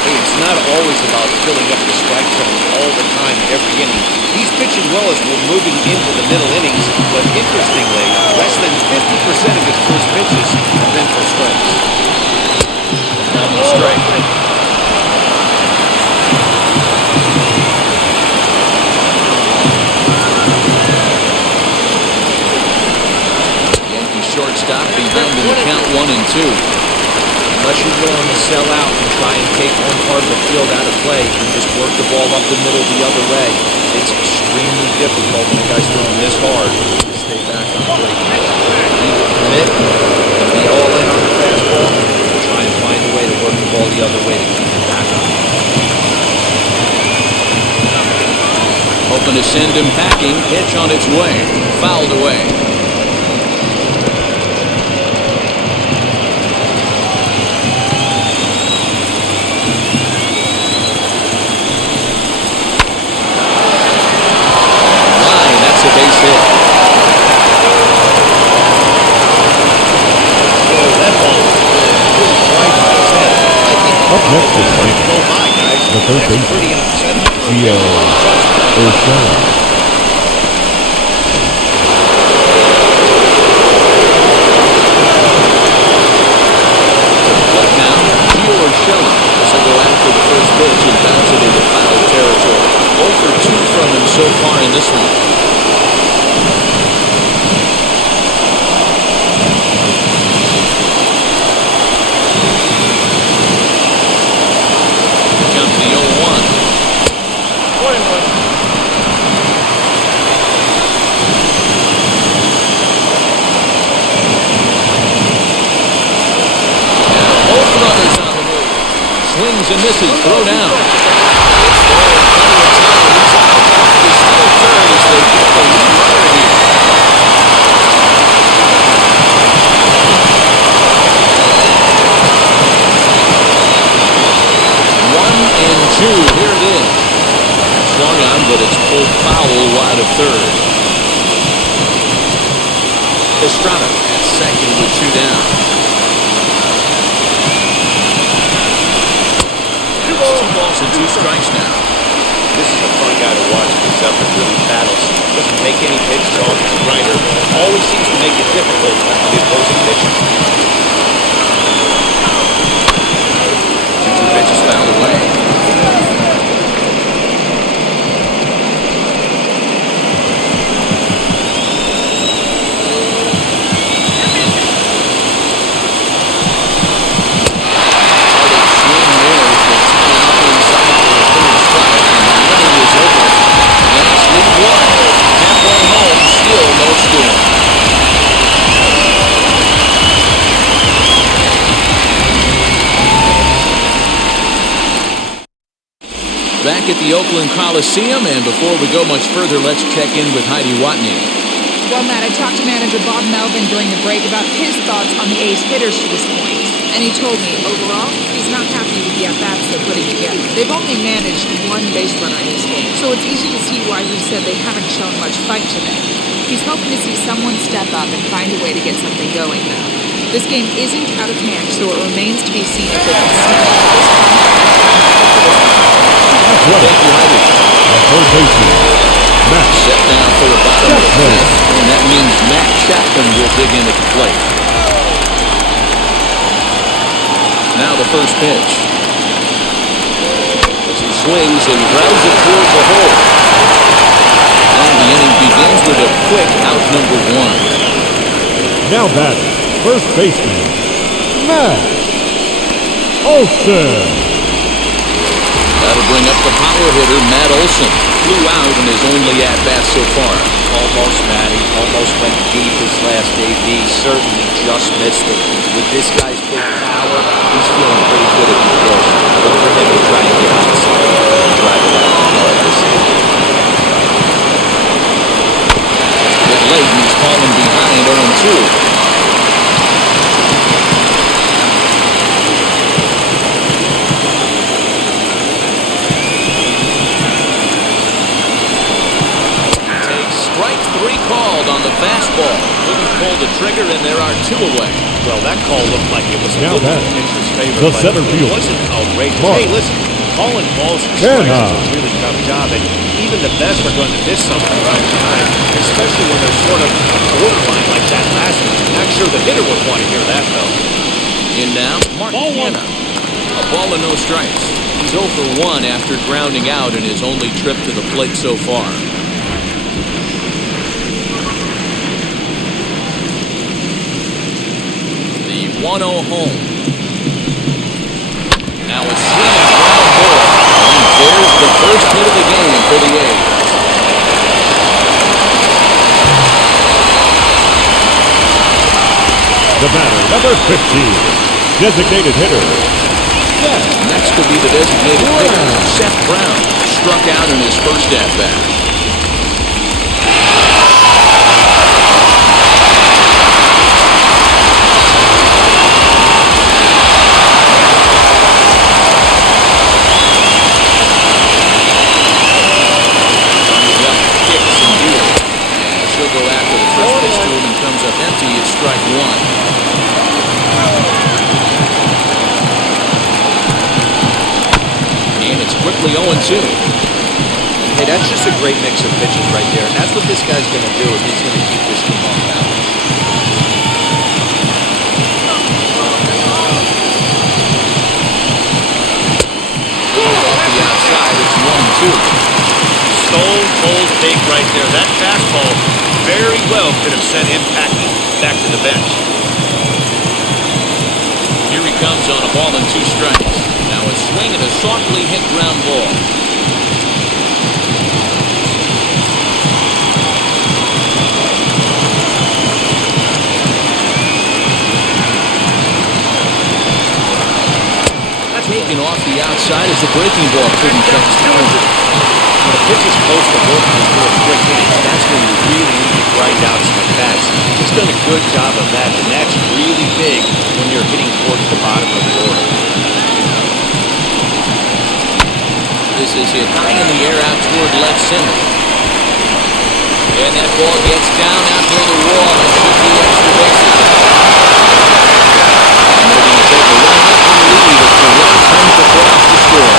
Hey, it's not always about filling up the strike zone all the time, every inning. He's pitching well as we're moving into the middle innings, but interestingly, less than 50% of his first pitches have been for strikes. On the strike. Yankee shortstop behind in the count 1-2. Unless you're willing to sell out and try and take one part of the field out of play and just work the ball up the middle the other way, it's extremely difficult when the guy's throwing this hard to stay back on the plate. Either commit and be all in on the fastball, or try and find a way to work the ball the other way to keep it back on. Hoping to send him packing. Pitch on its way. Fouled away. A base hit. Oh, that ball was really right by his head. I think Up next is Mike. go by, guys. The third That's baseman. pretty upsetting. Gio Urshela. Now, Gio Urshela will go after the first pitch and bounce it into foul territory. 0 for 2 from him so far in this one. Count to the 0-1. 21. Both runners on the move. Swings and misses. Throw down. It's there in plenty of time. He's out. He's still third as they get the lead runner here. 1-2. Here it is. Swung on, but it's pulled foul wide of third. Estrada at second with 2 down. It's 2 balls and 2 strikes now. This is a fun guy to watch because up and really battles. Doesn't make any pitches off his grinder. Always seems to make it difficult for the opposing pitcher. 2 pitches fouled away. Back at the Oakland Coliseum, and before we go much further, let's check in with Heidi Watney. Well, Matt, I talked to manager Bob Melvin during the break about his thoughts on the A's hitters to this point. And he told me, overall, he's not happy with the at-bats they're putting together. They've only managed one base runner in this game, so it's easy to see why he said they haven't shown much fight today. He's hoping to see someone step up and find a way to get something going, though. This game isn't out of hand, so it remains to be seen if they can snap this Thank you, Heidi. The third baseman, Matt Set down for the bottom of the Chapman. fifth, and that means Matt Chapman will dig in at the plate. Now the first pitch. As he swings and grounds it towards the hole. And the inning begins with a quick out number one. Now batting, first baseman, Matt Olson. That'll bring up the power hitter, Matt Olson. Flew out in his only at-bat so far. Almost, Matty. Almost went deep his last AB. Certainly just missed it. With this guy's big power, he's feeling pretty good at the pitch. Look for him to try and get outside and drive it out the yard this inning. A bit late, and he's fallen behind 0-2. Called on the fastball. Couldn't pull the trigger, and there are two away. Well, that call looked like it was a Now little that, pitcher's favor, the but center it fielder, wasn't outrageous. Mark. Hey, listen, calling balls and strikes is Canha. a really tough job, and even the best are going to miss something around the time, especially when they're sort of borderline like that last one. Not sure the hitter would want to hear that, though. In now, Mark Canha. A ball and no strikes. He's 0 for 1 after grounding out in his only trip to the plate so far. The 1-0 home. Now a swing and ground ball. And there's the first hit of the game for the A's. The batter, number 15, designated hitter, Seth. Next will be the designated hitter, Seth Brown. Struck out in his first at-bat. She'll go after the first pitch to him and comes up empty. It's strike one. And it's quickly 0-2. Hey, that's just a great mix of pitches right there. And that's what this guy's going to do if he's going to keep this team on balance. Off the outside, it's 1-2. Stone cold take right there. That fastball very well could have sent him packing back to the bench. Here he comes on a ball and 2 strikes. Now a swing and a softly hit ground ball. Taken off the outside as the breaking ball couldn't catch the target. When a pitch is close to working through a quick inning, that's when you really need to grind out some at-bats. He's done a good job of that, and that's really big when you're hitting towards the bottom of the order. This is hit high in the air out toward left center. And that ball gets down out near the wall. It should be extra bases. And they're going to take a 1-0 lead as the run comes across the score.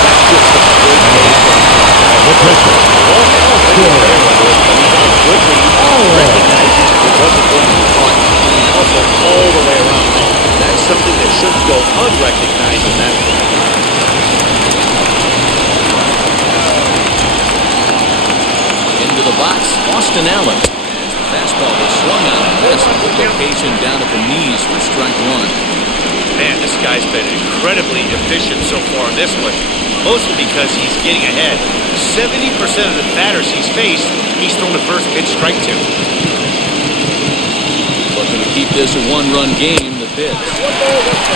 That's just a great base run. The pitcher, Ball already there, whether it's coming down quickly, recognizes it wasn't going to be caught, and also all the way around home. That's something that shouldn't go unrecognized in that point. Into the box, Austin Allen. As the fastball was swung on and missed. Good location down at the knees for strike one. Man, this guy's been incredibly efficient so far in this one, mostly because he's getting ahead. 70% of the batters he's faced, he's thrown the first pitch strike to. Looking to keep this a one-run game. The pitch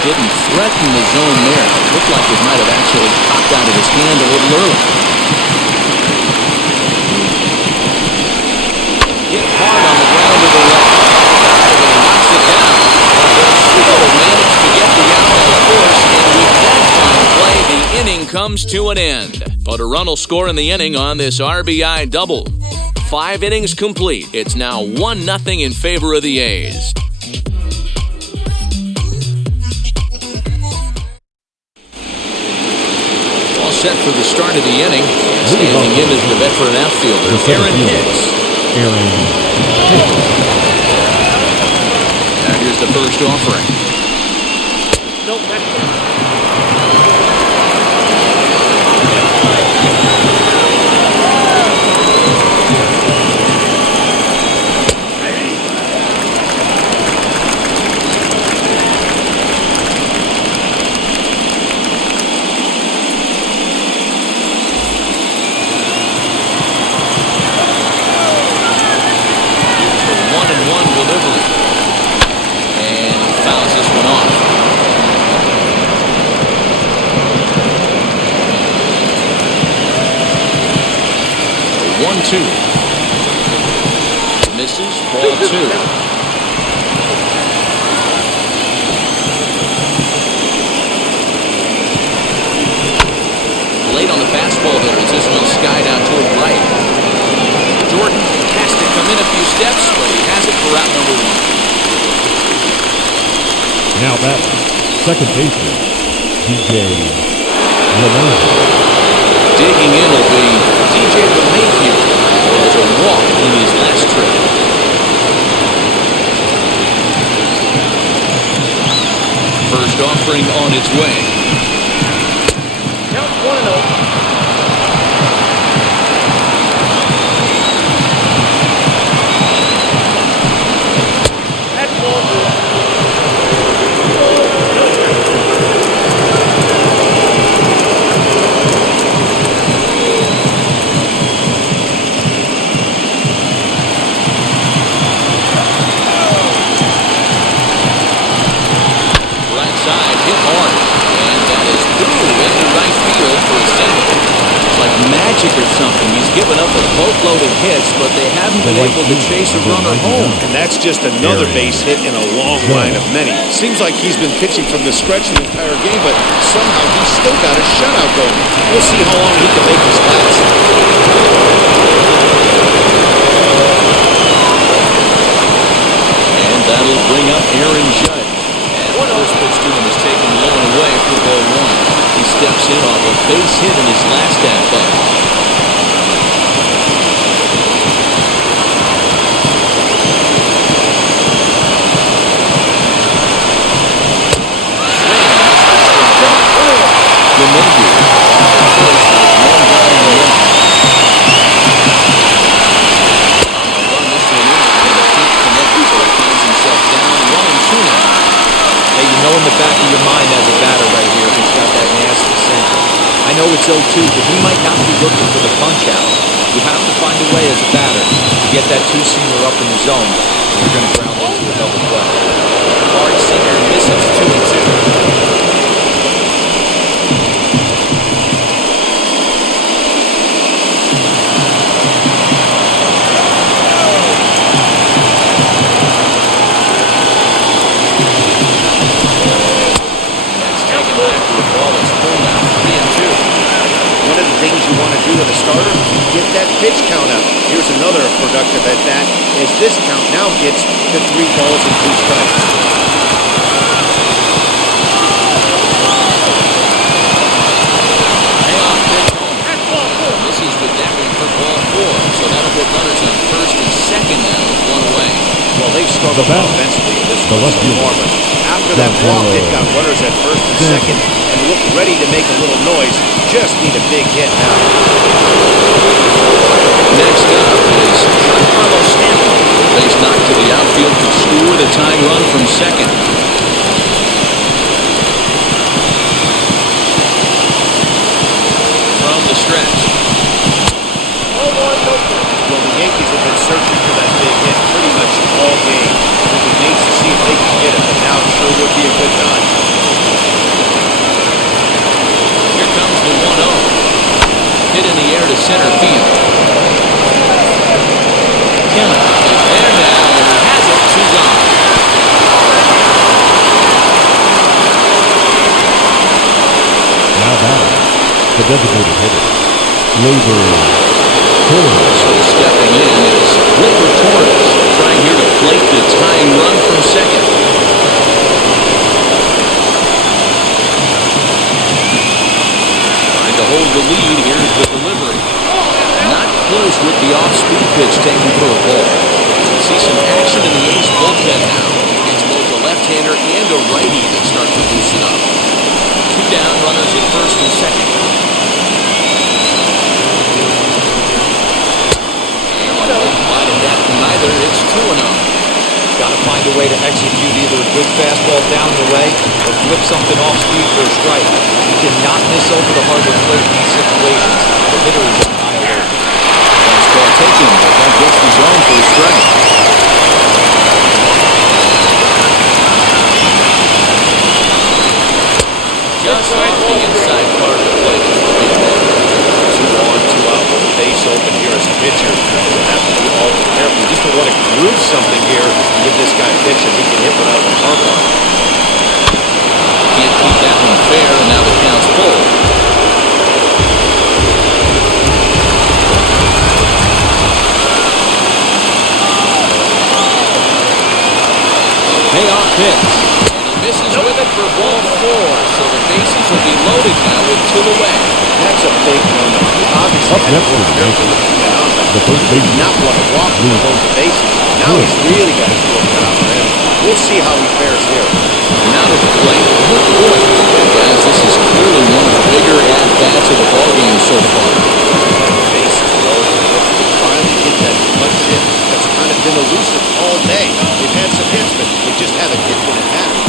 didn't threaten the zone there. It looked like it might have actually popped out of his hand a little early. Hit hard comes to an end, but a run will score in the inning on this RBI double. 5 innings complete. It's now 1-0 in favor of the A's. All set for the start of the inning. Standing in is the veteran outfielder, Aaron Hicks. Now here's the first offering. Misses, ball 2. Late on the fastball there as this one skied out toward right. Jordan has to come in a few steps, but he has it for route number 1. Now that second baseman, DJ LeMahieu. Digging in will be DJ LeMahieu. There's a walk in his last trip. First offering on its way. Count 1-0. That's ball 2. Or something. He's given up a boatload of hits, but they haven't been able to chase a runner home. And that's just another base hit in a long line of many. Seems like he's been pitching from the stretch the entire game, but somehow he's still got a shutout going. We'll see how long he can make this last. And that'll bring up Aaron Judge. And the first pitch to him is taken low and away for ball 1. He steps in off a base hit in his last at-bat. I know it's 0-2, but he might not be looking for the punch out. You have to find a way as a batter to get that two-seamer up in the zone, and you're going to ground into a double play. Hard sinker misses 2-2. You want to do with a starter, get that pitch count up. Here's another productive at that, as this count now gets to 3 balls and 2 strikes. Payoff pitch home. This is with Deckard for ball 4, so that'll put runners on first and second now with 1 away. Well, they've struggled offensively in this one so far, but after that block, they've got runners at first and second and look ready to make a little noise. Just need a big hit now. Next up is Giancarlo Stanton. Base knock to the outfield to score the tying run from second. From the stretch. Well, the Yankees have been searching for that big hit pretty much all game. It'll be neat to see if they can get it, but now it sure would be a good time. Here comes the 1-0. Hit in the air to center field. Kenna is there now, and he has it, 2 gone. Now batting, the designated hitter, Labor Torres. So stepping in is Labor Torres, trying here to plate the tying run from second. Trying to hold the lead. Here's the delivery. Not close with the off-speed pitch taken for a ball. See some action in the A's bullpen now. It's both a left-hander and a righty that start to loosen up. 2 down, runners at first and second. And divided that from neither. It's 2-0. Got to find a way to execute either a good fastball down the way or flip something off speed for a strike. You cannot miss over the hardwood plate in these situations. The hitter is on high alert. Fastball taken, but that gets the zone for a strike. Just off the inside part of the plate is the big man. 2 on, 2 out with the base open here as a pitcher. You'll have to be all careful. You just don't want to groove something here. Give this guy pitching. He can hit without the hard one. Can't keep that one fair, and now the count's full. Payoff pitch. Misses with it for ball 4, so the bases will be loaded now with 2 away. That's a big one. He obviously Up had next to work is careful with the mound. the first He did baseman, not want to walk to hold the bases. Now he's really got his work cut out for him. We'll see how he fares here. Now to the plate, Luke Voigt. Guys, this is clearly one of the bigger at-bats of the ballgame so far. Bases loaded. He finally hit that clutch hit that's kind of been elusive all day. They've had some hits, but they just haven't hit when it mattered.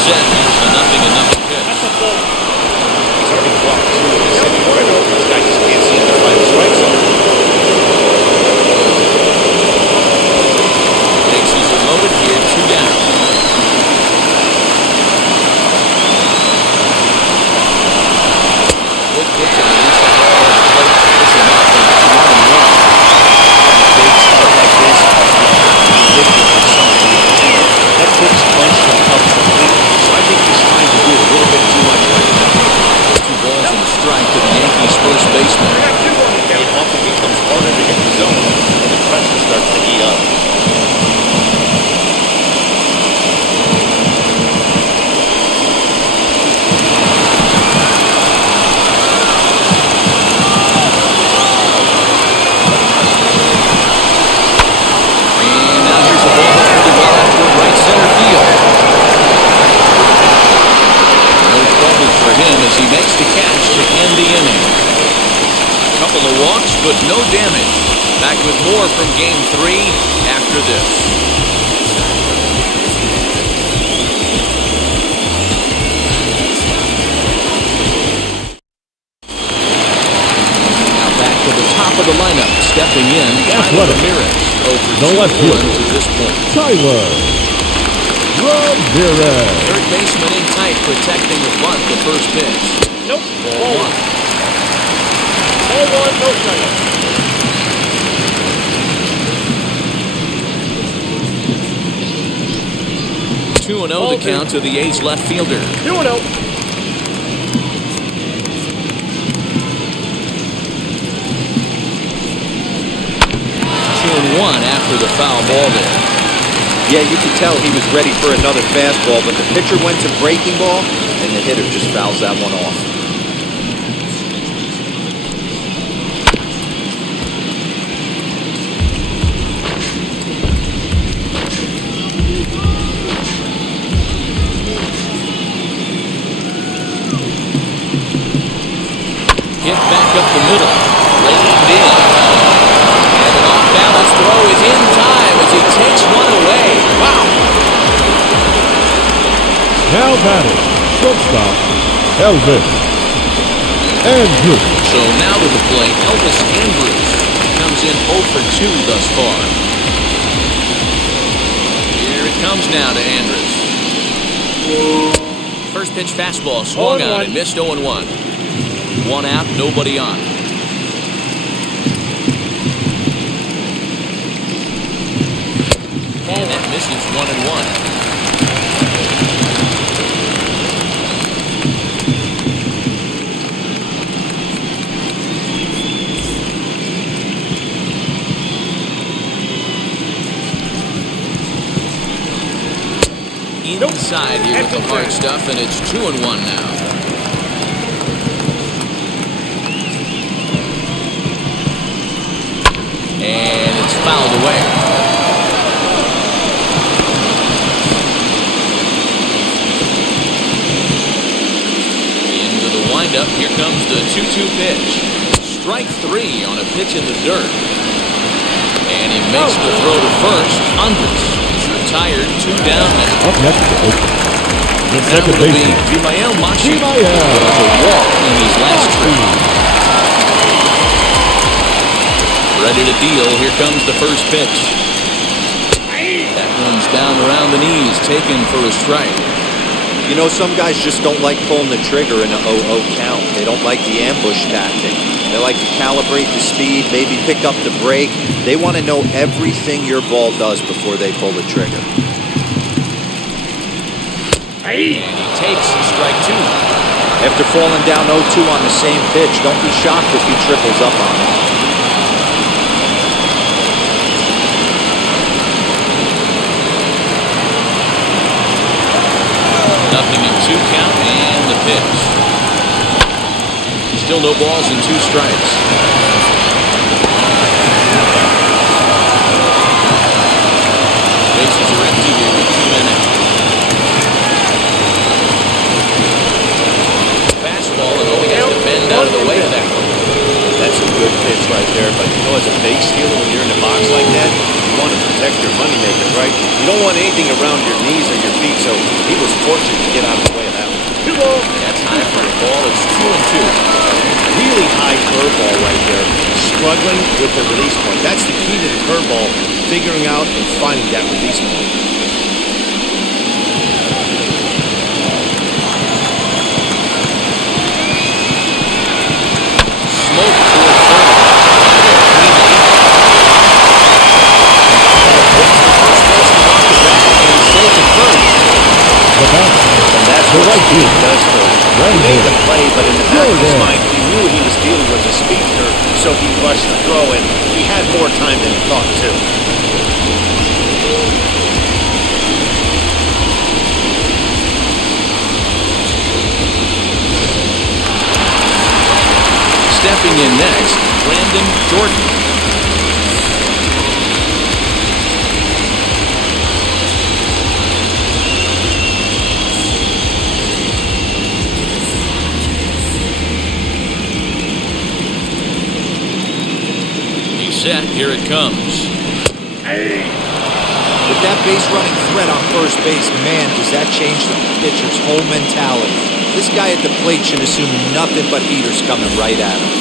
Set. Here's a 0-0 pitch. He's already walked 2 in this inning already. This guy just can't seem to find the strike zone. Bases are loaded here, 2 down. Good pitch and release the ball at the plate to push him up, and it's 1-1. Big stuff like this, you lift it with something you can handle. That pitch bunched him up completely, so I think he's trying to do a little bit too much right now. 2 balls and a strike to the Yankees' first baseman. It often becomes harder to hit the zone when the pressure starts to heat up. And now here's a ball hit pretty well out toward right center field. No trouble for him as he makes the catch to end the inning. Couple of walks, but no damage. Back with more from Game 3 after this. Now back to the top of the lineup. Stepping in, Tyler Athletic. Ramirez. Over The 2 left for 1 fielder. to this point. Tyler Ramirez. Third baseman in tight, protecting the bunt, the first pitch. Nope. Ball 1. Ball 1, no strike. 2-0 the count to the A's left fielder. 2-0. 2-1 after the foul ball there. Yeah, you could tell he was ready for another fastball, but the pitcher went to breaking ball, and the hitter just fouls that one off. Hit back up the middle. Reined in. And an off-balance throw is in time as he takes one away. Wow. Now batting, shortstop, Elvis Andrews. So now to the plate, Elvis Andrews comes in 0 for 2 thus far. Here it comes now to Andrews. First pitch fastball swung on and missed 0-1. 1 out, nobody on. finishes 1-1. Inside here with the hard stuff, and it's 2-1 now. And it's fouled away. Into the windup. Here comes the 2-2 pitch. Strike 3 on a pitch in the dirt. And he makes the throw to first. Andres is retired. 2 down now. Up next to Oakland. The Now second it'll be baseman. Vimael Machi with Vimael. a walk in his last trip. Ready to deal. Here comes the first pitch. That one's down around the knees, taken for a strike. You know, some guys just don't like pulling the trigger in a 0-0 count. They don't like the ambush tactic. They like to calibrate the speed, maybe pick up the brake. They want to know everything your ball does before they pull the trigger. And he takes strike 2. After falling down 0-2 on the same pitch, don't be shocked if he triples up on it. Nothing in 2 count, and the pitch. Still no balls and 2 strikes. Bases are empty here with 2 men out. Fastball, and he has to bend out of the way of that one. That's a good pitch right there. But you know, as a base stealer, when you're in the box like that, you want to protect your moneymakers, right? You don't want anything around your knees or your feet. So he was fortunate to get out of the way of that one. That's high for a ball. It's 2-2. Really high curveball right there. Struggling with the release point. That's the key to the curveball, figuring out and finding that release point. Smoke toward And that's what the key does for him. He made the play, but in the back of his mind, he knew he was dealing with a speedster, so he rushed the throw, and he had more time than he thought, too. Stepping in next, Brandon Jordan. He's set. Here it comes. With that base running threat on first base, man, does that change the pitcher's whole mentality. This guy at the plate should assume nothing but heaters coming right at him.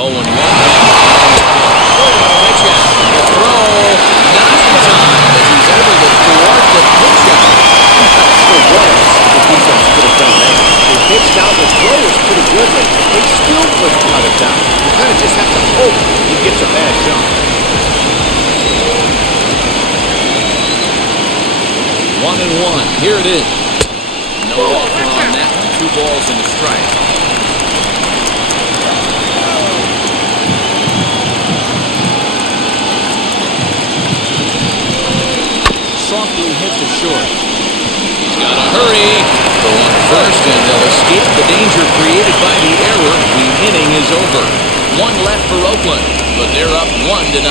Oh, and 1 pitch out. The throw, not in time, as he's able to thwart the pitch out. For once, the defense could have done that. They pitched out, the throw was pretty good, but they still couldn't cut it down. You kind of just have to hope he gets a bad jump. 1-1. Here it is. No offer on that one. 2 balls and a strike. Softly hit to short. He's got to hurry. Throw on first, and they'll escape the danger created by the error. The inning is over. 1 left for Oakland, but they're up 1-0.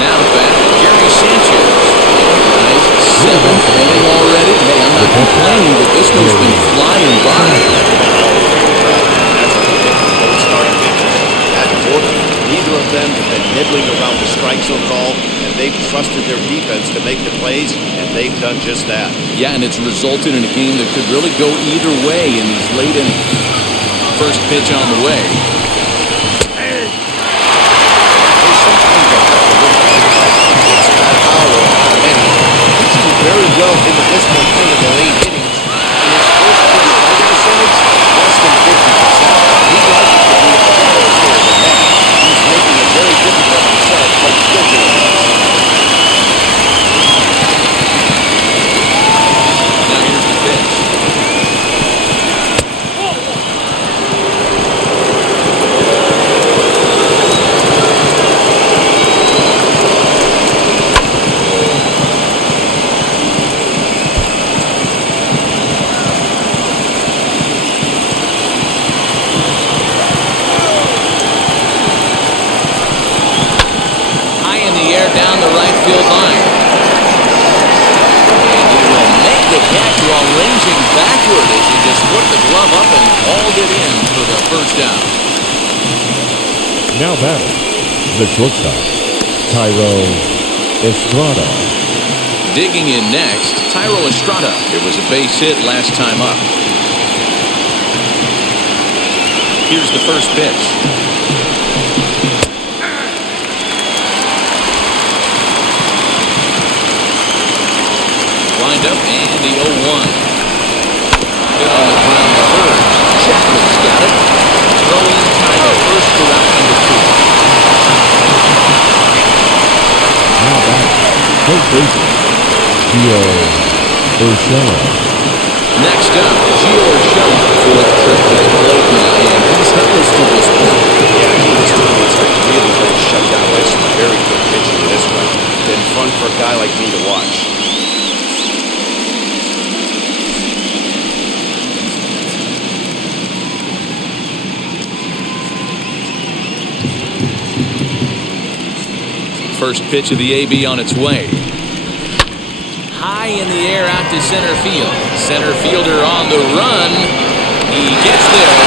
Now back, Gary Sanchez. Guys, 7th inning already. Hey, I'm not complaining, but this one's been flying by. Neither of them have been nibbling around the strike zone at all, and they've trusted their defense to make the plays, and they've done just that. Yeah, and it's resulted in a game that could really go either way in these late innings. First pitch on the way. It's not how or how many. Pitching very well into this one into the late innings. And his first pitch target percentage, less than 50%. He'd like it to be a lot earlier than that. He's making it very difficult on himself, but he's still doing it. Now here's the pitch. Down the right field line. And he will make the catch while ranging backward as he just put the glove up and hauled it in for the first down. Now batting, the shortstop, Tyro Estrada. Digging in next, Tyro Estrada. It was a base hit last time up. Here's the first pitch. Lined up and the 0-1. Hit on the ground to third. Chapman's got it. Throwing time at first for round number 2. Now back, first baseman, Gio Urshela. Next up, Gio Urshela. Fourth trip to the plate now, and he's hitless to this point. Yeah, he was doing this really good shutdown by some very good pitching in this one. Been fun for a guy like me to watch. First pitch of the AB on its way. High in the air out to center field. Center fielder on the run. He gets there.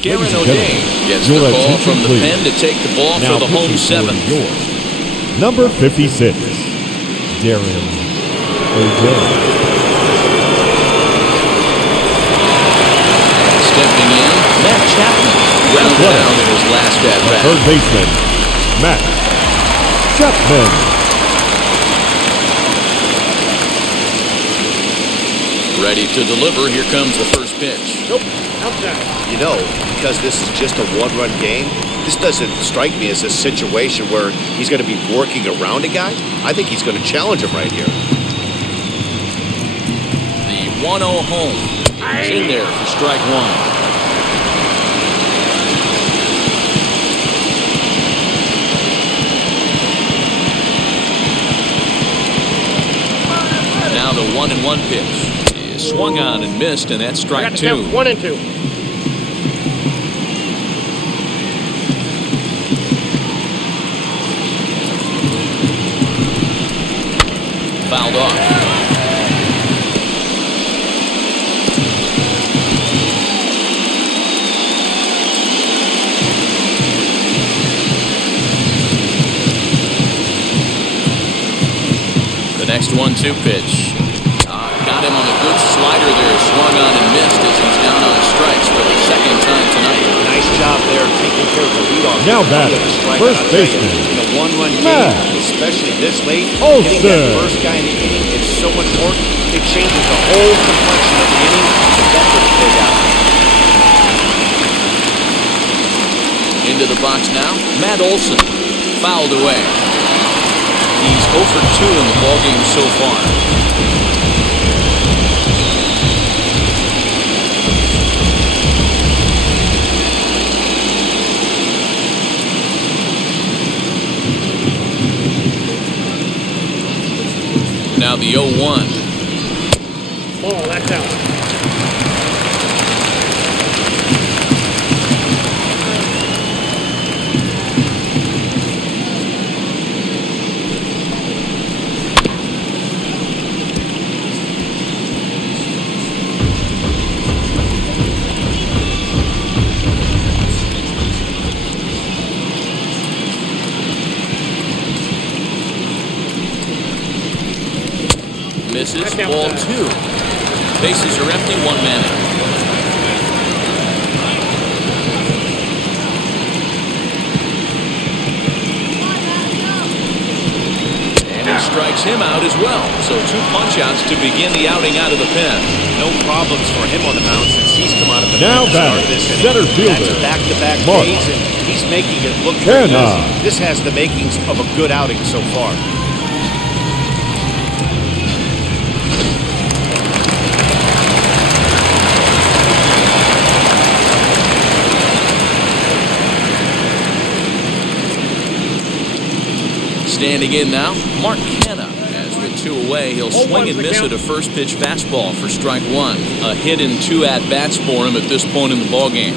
Garen O'Day gets the call from the pen to take the ball for the home seventh. Number 56, Darren O'Day. Stepping in, Matt Chapman grounded down in his last at-bat. Third baseman, Matt Chapman. Ready to deliver. Here comes the first pitch. Nope. You know, because this is just a one-run game, this doesn't strike me as a situation where he's going to be working around a guy. I think he's going to challenge him right here. The 1-0 home. He's in there for strike one. Now the 1-1 pitch. He swung on and missed, and that's strike two. 1-2. Fouled off. The next 1-2 pitch. Got him on a good slider there. Swung on and missed as he's down on strikes for the second time tonight. Nice job there taking care of the leadoff. Now batting, first baseman, in a one-run game, Matt especially this late, Olson. getting that first guy in the inning is so important. It changes the whole complexion of the inning. The better to pay out. Into the box now, Matt Olson. Fouled away. He's 0 for 2 in the ballgame so far. Now the 0-1. Oh, that's out. Misses, ball two. Bases are empty, one man out. And he strikes him out as well. So 2 punch-outs to begin the outing out of the pen. No problems for him on the mound since he's come out of the Now pen to start batting, this inning. center fielder, That's a back-to-back Mark. days, and he's making it look good. Kenna. This has the makings of a good outing so far. Standing in now, Mark Kenna. As with 2 away, he'll swing and miss at a first pitch fastball for strike 1. A hit in 2 at-bats for him at this point in the ballgame.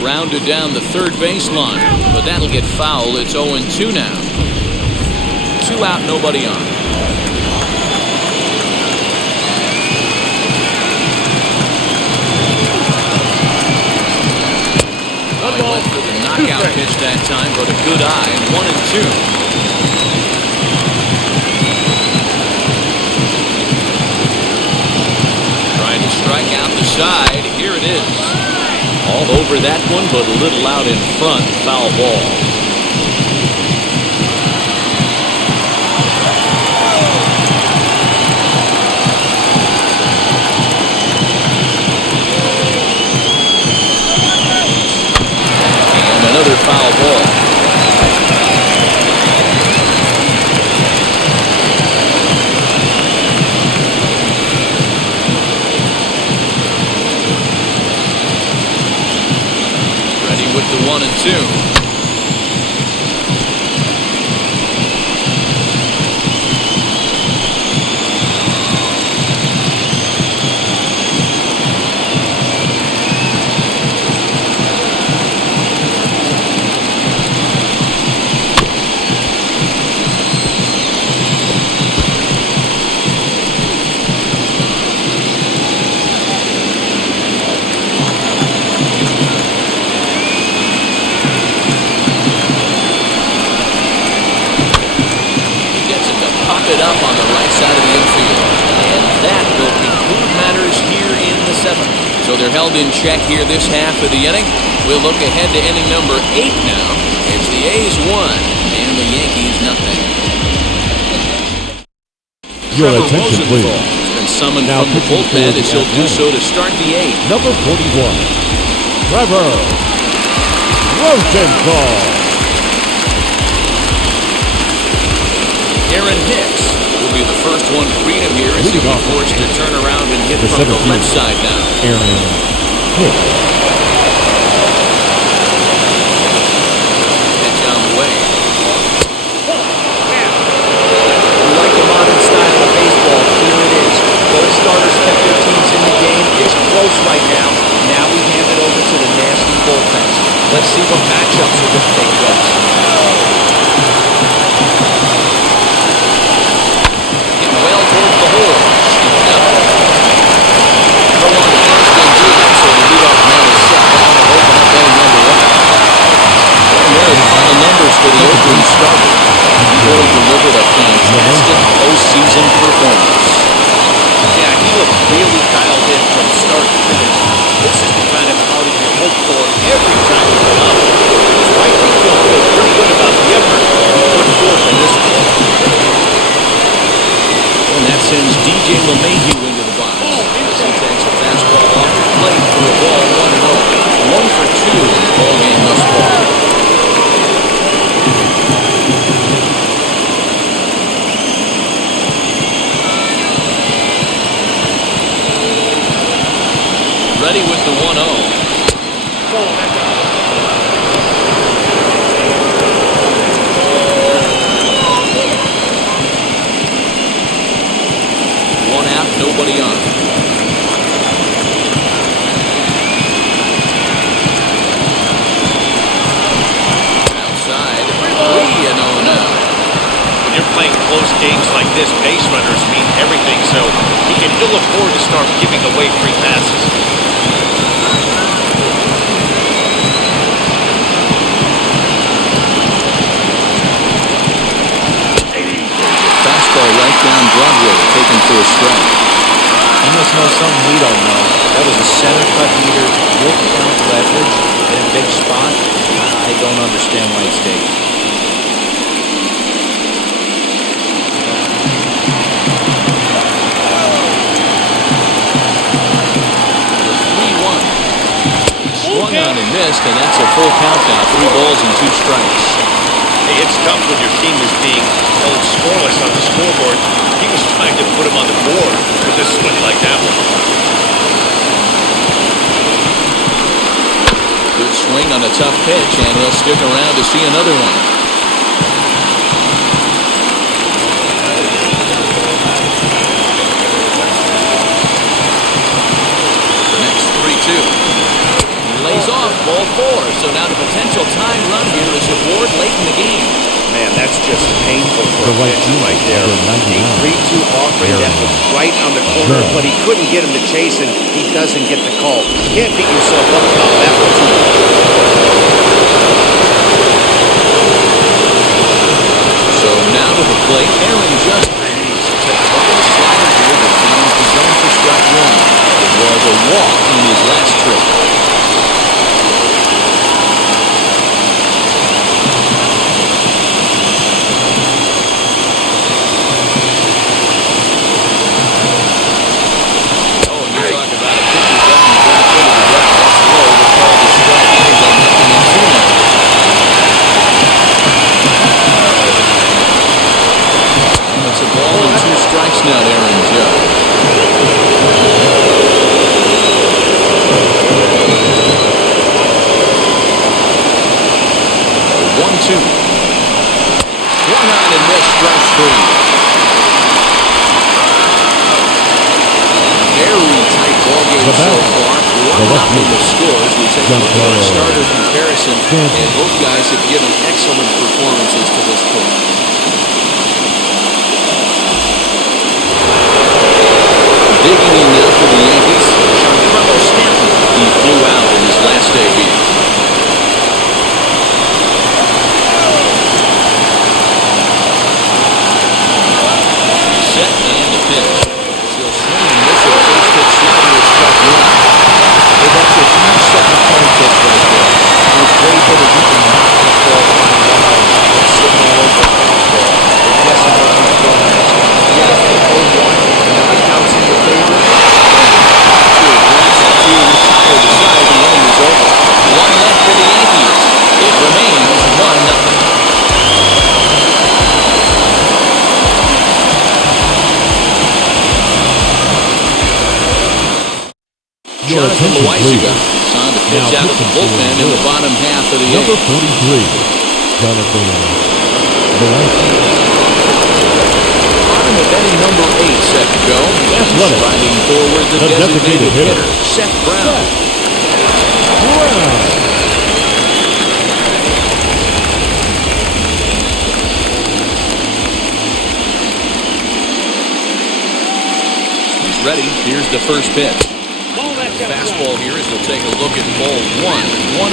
Grounded down the third baseline, but that'll get foul. It's 0-2 now. 2 out, nobody on. He went for the knockout pitch that time, but a good eye, 1-2. Trying to strike out the side. Here it is. All over that one, but a little out in front. Foul ball. Another foul ball. Ready with the 1-2. It up on the right side of the infield. And that will conclude matters here in the 7th. So they're held in check here this half of the inning. We'll look ahead to inning number 8 now. It's the A's 1 and the Yankees nothing. Your Trevor attention, Rosenthal please. has been summoned Now from the pitching bullpen for as the he'll do Yankees. so to start the 8th. Number 41, Trevor Rosenthal. Aaron Hicks will be the first one to greet him here as he'll Leading be off forced to turn around and hit the from center the left fielder, side now. Aaron Hicks. Pitch on the way. We like the modern style of baseball. Here it is. Both starters kept their teams in the game. It's close right now. Now we hand it over to the nasty bullpens. Let's see what matchups are going to take place. Well towards the hole. Scooped up. Throw on to first and deep, so the leadoff man is set down to open up inning number 1. And there are the final numbers for the Oakland starter. He really delivered a fantastic postseason performance. Yeah, he looked really dialed in from start to finish. This is the kind of outing you hope for every time you come out. So I think he'll feel pretty good about the effort he put forth in this game. And that sends DJ LeMahieu into the box. As he takes a fastball off the plate for a ball 1-0. 1 for 2 in the ballgame thus far. Ready with the 1-0. One out, nobody on. Outside, 3-0 now. When you're playing close games like this, base runners mean everything, so he can ill afford to start giving away free passes. for a strike. He must know something we don't know. That was a center cut heater with count leverage in a big spot. I don't understand why he's taking. Swung on and missed, and that's a full count now. 3 balls and 2 strikes. Hey, it's tough when your team is being held scoreless on the scoreboard. He was trying to put him on the board with a swing like that one. Good swing on a tough pitch, and he'll stick around to see another one. The next 3-2. Lays off, ball 4. So now the potential tying run here is aboard late in the game. Man, that's just painful for a pitcher right there. A 3-2 offering that was right on the corner, but he couldn't get him to chase, and he doesn't get the call. You can't beat yourself up about that one too much. So now to the plate, Aaron just takes a couple of sliders here that finds the zone for strike 1. It was a walk in his last trip. Now to Aaron Judge. 1-2. Swung on and missed, strike 3. Very tight ball game so far. 1-0 the scores. We take a look at our starter comparison, and both guys have given excellent performances to this point. Digging in now for the Yankees, he flew out in his last debut. Set and the pitch. She'll swing and miss it. First pitch slider is strike 1. Hey, that's a huge second point pitch right there. It's way better you can knock this ball on the line and sitting all over the fastball. We're guessing what he's doing on this one. Yeah, 0-1, and now the count's in your favor. To retire the side, the inning is over. 1 left for the Yankees. It remains 1-0. Jonathan Loaiziga is on to pitch out of the bullpen in the bottom half of the Number eighth. 43, Jonathan Loaiziga. Bottom of inning number 8 set to go. Striding forward the designated hitter, Seth Brown. He's ready. Here's the first pitch. Fastball here as we'll take a look at ball 1. 1-0.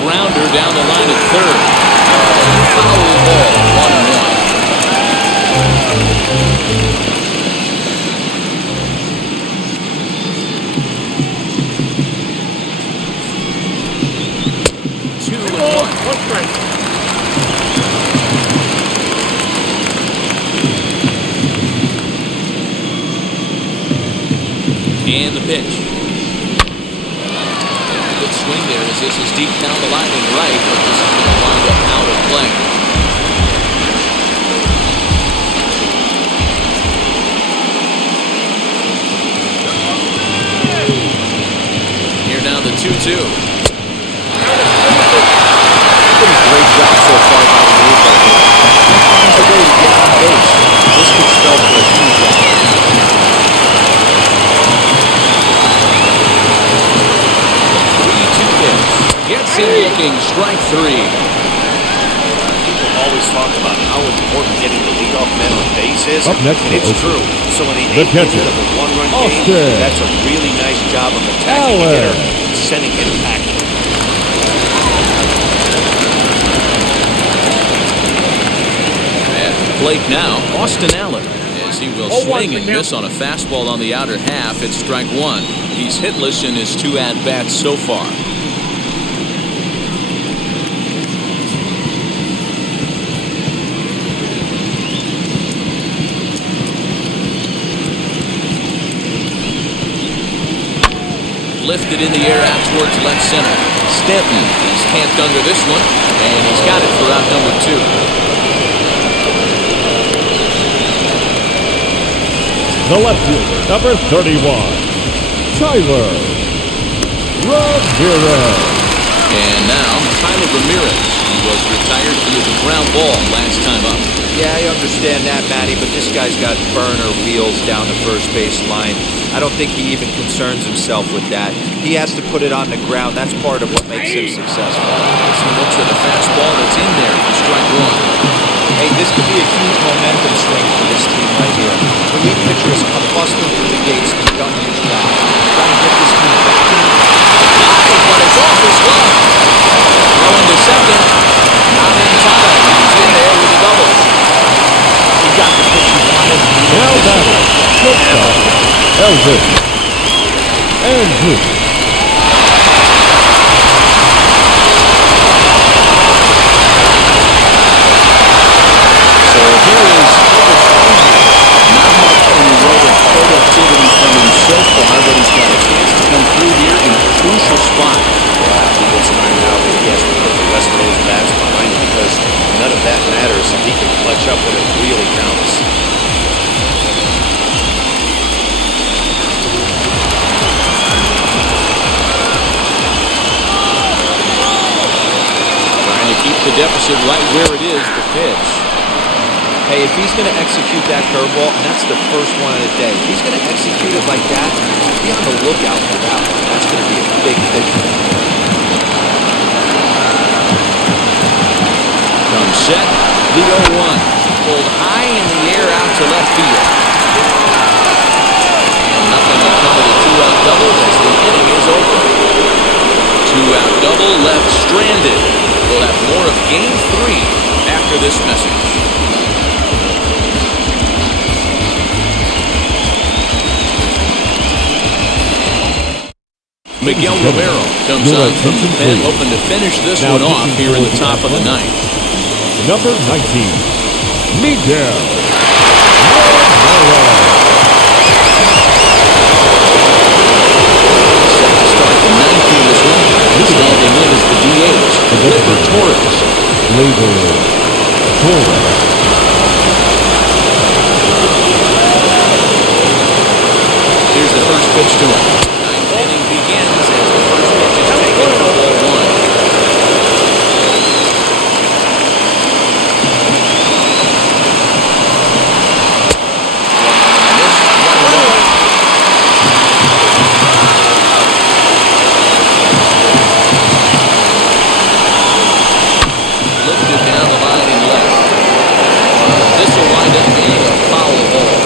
Grounder down the line at third. Foul ball, 1-1. And the pitch. Good swing there as this is deep down the line and right, but this is going to wind up out of play. Here now the 2-2. Great job so far by the move right here. He finds a way to get on base. This could spell for a huge run. 3-2 pitch. Gets him looking, strike 3. People always talk about how important getting the leadoff man on is, Up next and it's for true. So in the the 8th catcher, inning of a one-run Austin. game, that's a really nice job of attacking the hitter ALDS. and sending him packing. At the plate now, Austin Allen. As he will swing and miss on a fastball on the outer half, it's strike one. He's hitless in his 2 at-bats so far. Lifted in the air out towards left center. Stanton is camped under this one, and he's got it for out number 2. The left fielder, number 31, Tyler Ramirez. And now, Tyler Ramirez, who was retired via the ground ball last time up. Yeah, I understand that, Matty, but this guy's got burner wheels down the first base line. I don't think he even concerns himself with that. He has to put it on the ground. That's part of what makes him successful. As he looks at a fastball that's in there for strike one. Hey, this could be a huge momentum swing for this team right here. Relief pitchers come busting through the gates and done his job. Trying to get this team back in the game. High, but it's off his glove. Throwing to second. Not in time. He's in there with a double. He got the pitch he wanted. Now batting, shortstop, Elvis Andrews. So here is Elvis Andrews. Not much in the way of productivity from him so far, but he's got a chance to come through here in a crucial spot. It's time now that he has to put the rest of those bats behind him, because none of that matters if he can clutch up when it really counts. Trying to keep the deficit right where it is, the pitch. Hey, if he's going to execute that curveball, and that's the first one of the day, if he's going to execute it like that, be on the lookout for that one. That's going to be a big pitch. Comes set, the 0-1. Pulled high in the air out to left field. And nothing will come of the 2-out double as the inning is over. 2-out double left stranded. We'll have more of Game 3 after this message. Miguel Romero comes on from the pen, hoping to finish this one off here in the top of the ninth. Number 19, Miguel Romero. Set to start the ninth in this one. Standing in is the DH, Gleyber Torres. Gleyber Torres. Here's the first pitch to him. Ninth inning begins as the first pitch is taken for ball 1. Missed 1-1. Lifted down the line and left. This will wind up being a foul ball.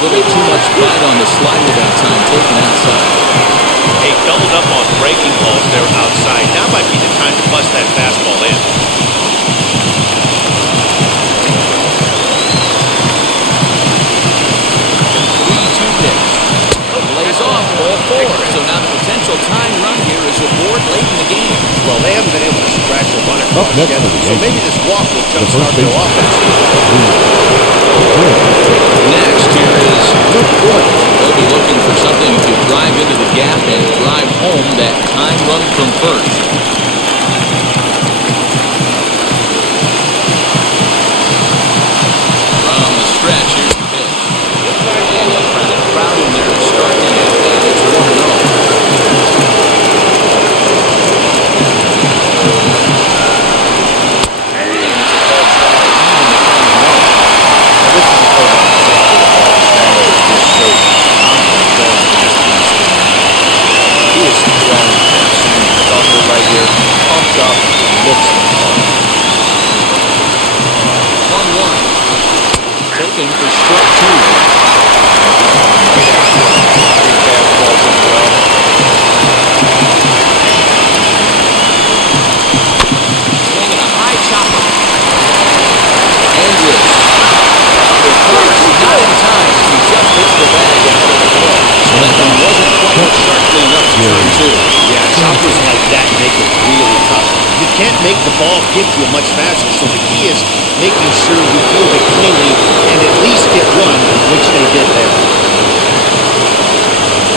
Little too much bite on the slider that time, taken outside. They doubled up on breaking balls there outside. Now might be the time to bust that fastball in. 3-2 pitch. Lays off ball 4. So now the potential tying run here is aboard late in the game. Well, they haven't been able to scratch a run across next yet, for the so Yankees. maybe this walk will jumpstart their baseman. offense. Next, here is Luke Voigt. They'll be looking for something to drive into the gap and drive home that time run from first. looking for strike two. Big fastballs in a row. Swinging a high chopper. Andrews. Under first, not in time. He just hits the bag ahead of the throw. So that one wasn't quite sharply enough to turn two. Yeah, choppers like that make it really tough. You can't make the ball get to you much faster, so the key is making sure you field it cleanly and at least get one, which they did there.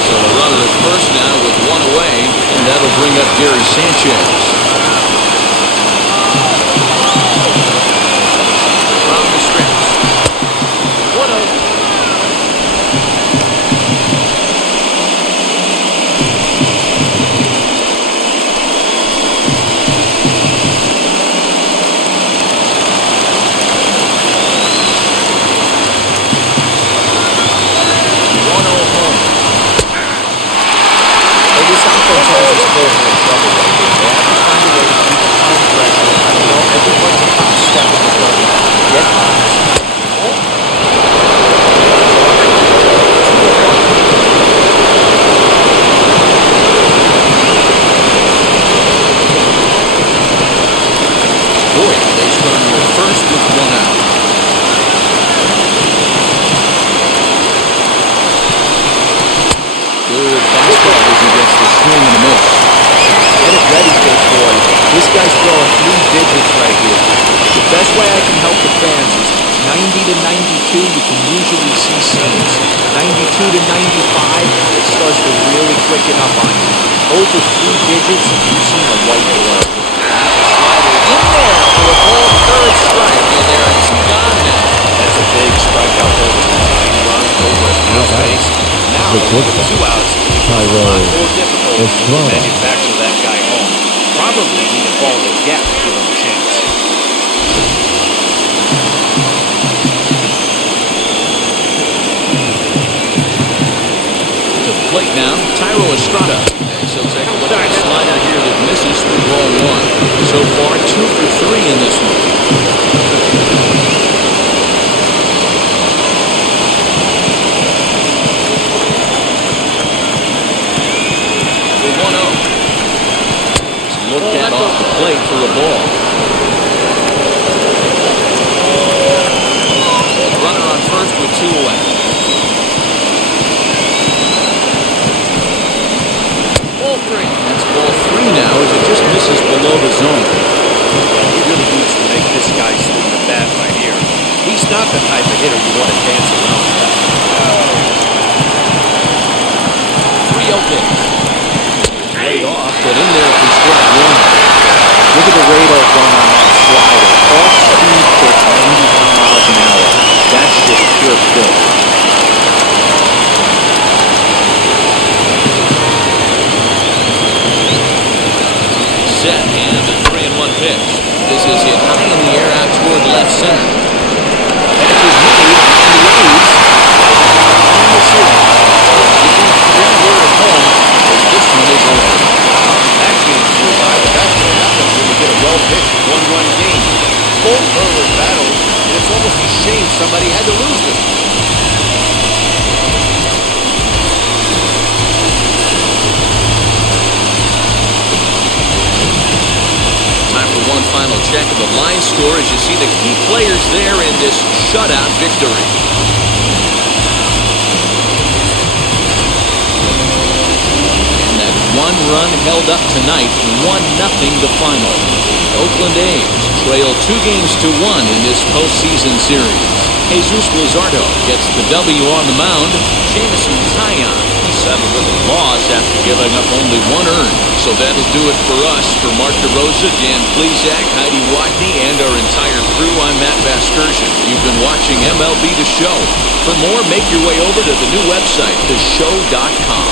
So a runner at first now with one away, and that'll bring up Gary Sanchez. From the stretch. 1-0. This offense has its fair share of trouble right here. They have to find a way to keep applying pressure. I know everyone's about to step in the plate. Get honest. Boy, they started with first with one out. Good fastball as he gets the swing and a miss. Get it ready, big boy. This guy's throwing 3 digits right here. The best way I can help the fans is 90 to 92, you can usually see seams. 92 to 95, it starts to really quicken up on you. Over 3 digits, you've seen a white blur. Slider in there for a ball, third strike, and there are two gone now. That's a big strikeout there with 9 runs over at first base. Now, with 2 outs, it's a lot more difficult to manufacture that guy home. Probably need a ball to get to give him a chance. To the plate now, Tyro Estrada. As he'll take a look at the slider here that misses through ball one. So far, 2 for 3 in this one. The 1-0. Looked at off the plate for a ball. Runner on first with 2 away. Ball 3. That's ball 3 now as it just misses below the zone. Yeah, he really needs to make this guy swing the bat right here. He's not the type of hitter you want to dance around with. 3-0 pitch. Way off, but in there for strike one. Look at the radar gun on that slider. Off-speed pitch, 91 miles an hour. That's just pure filth. Set and the 3-1 pitch. This is hit high in the air out toward left center. Catch is made and raised. On the ceiling. Within 3 here at home as this one is over. That game flew by, but that's what happens when you get a well-pitched 1-run game. Both early battles, and it's almost a shame somebody had to lose this. Time for one final check of the line score as you see the key players there in this shutout victory. And that 1 run held up tonight, 1-0 the final. Oakland A's trail 2-1 in this postseason series. Jesus Luzardo gets the W on the mound. Jameson Taillon settled with a loss after giving up only 1 earned. So that'll do it for us. For Mark DeRosa, Dan Plesac, Heidi Watney, and our entire crew, I'm Matt Vasgersian. You've been watching MLB The Show. For more, make your way over to the new website, theshow.com.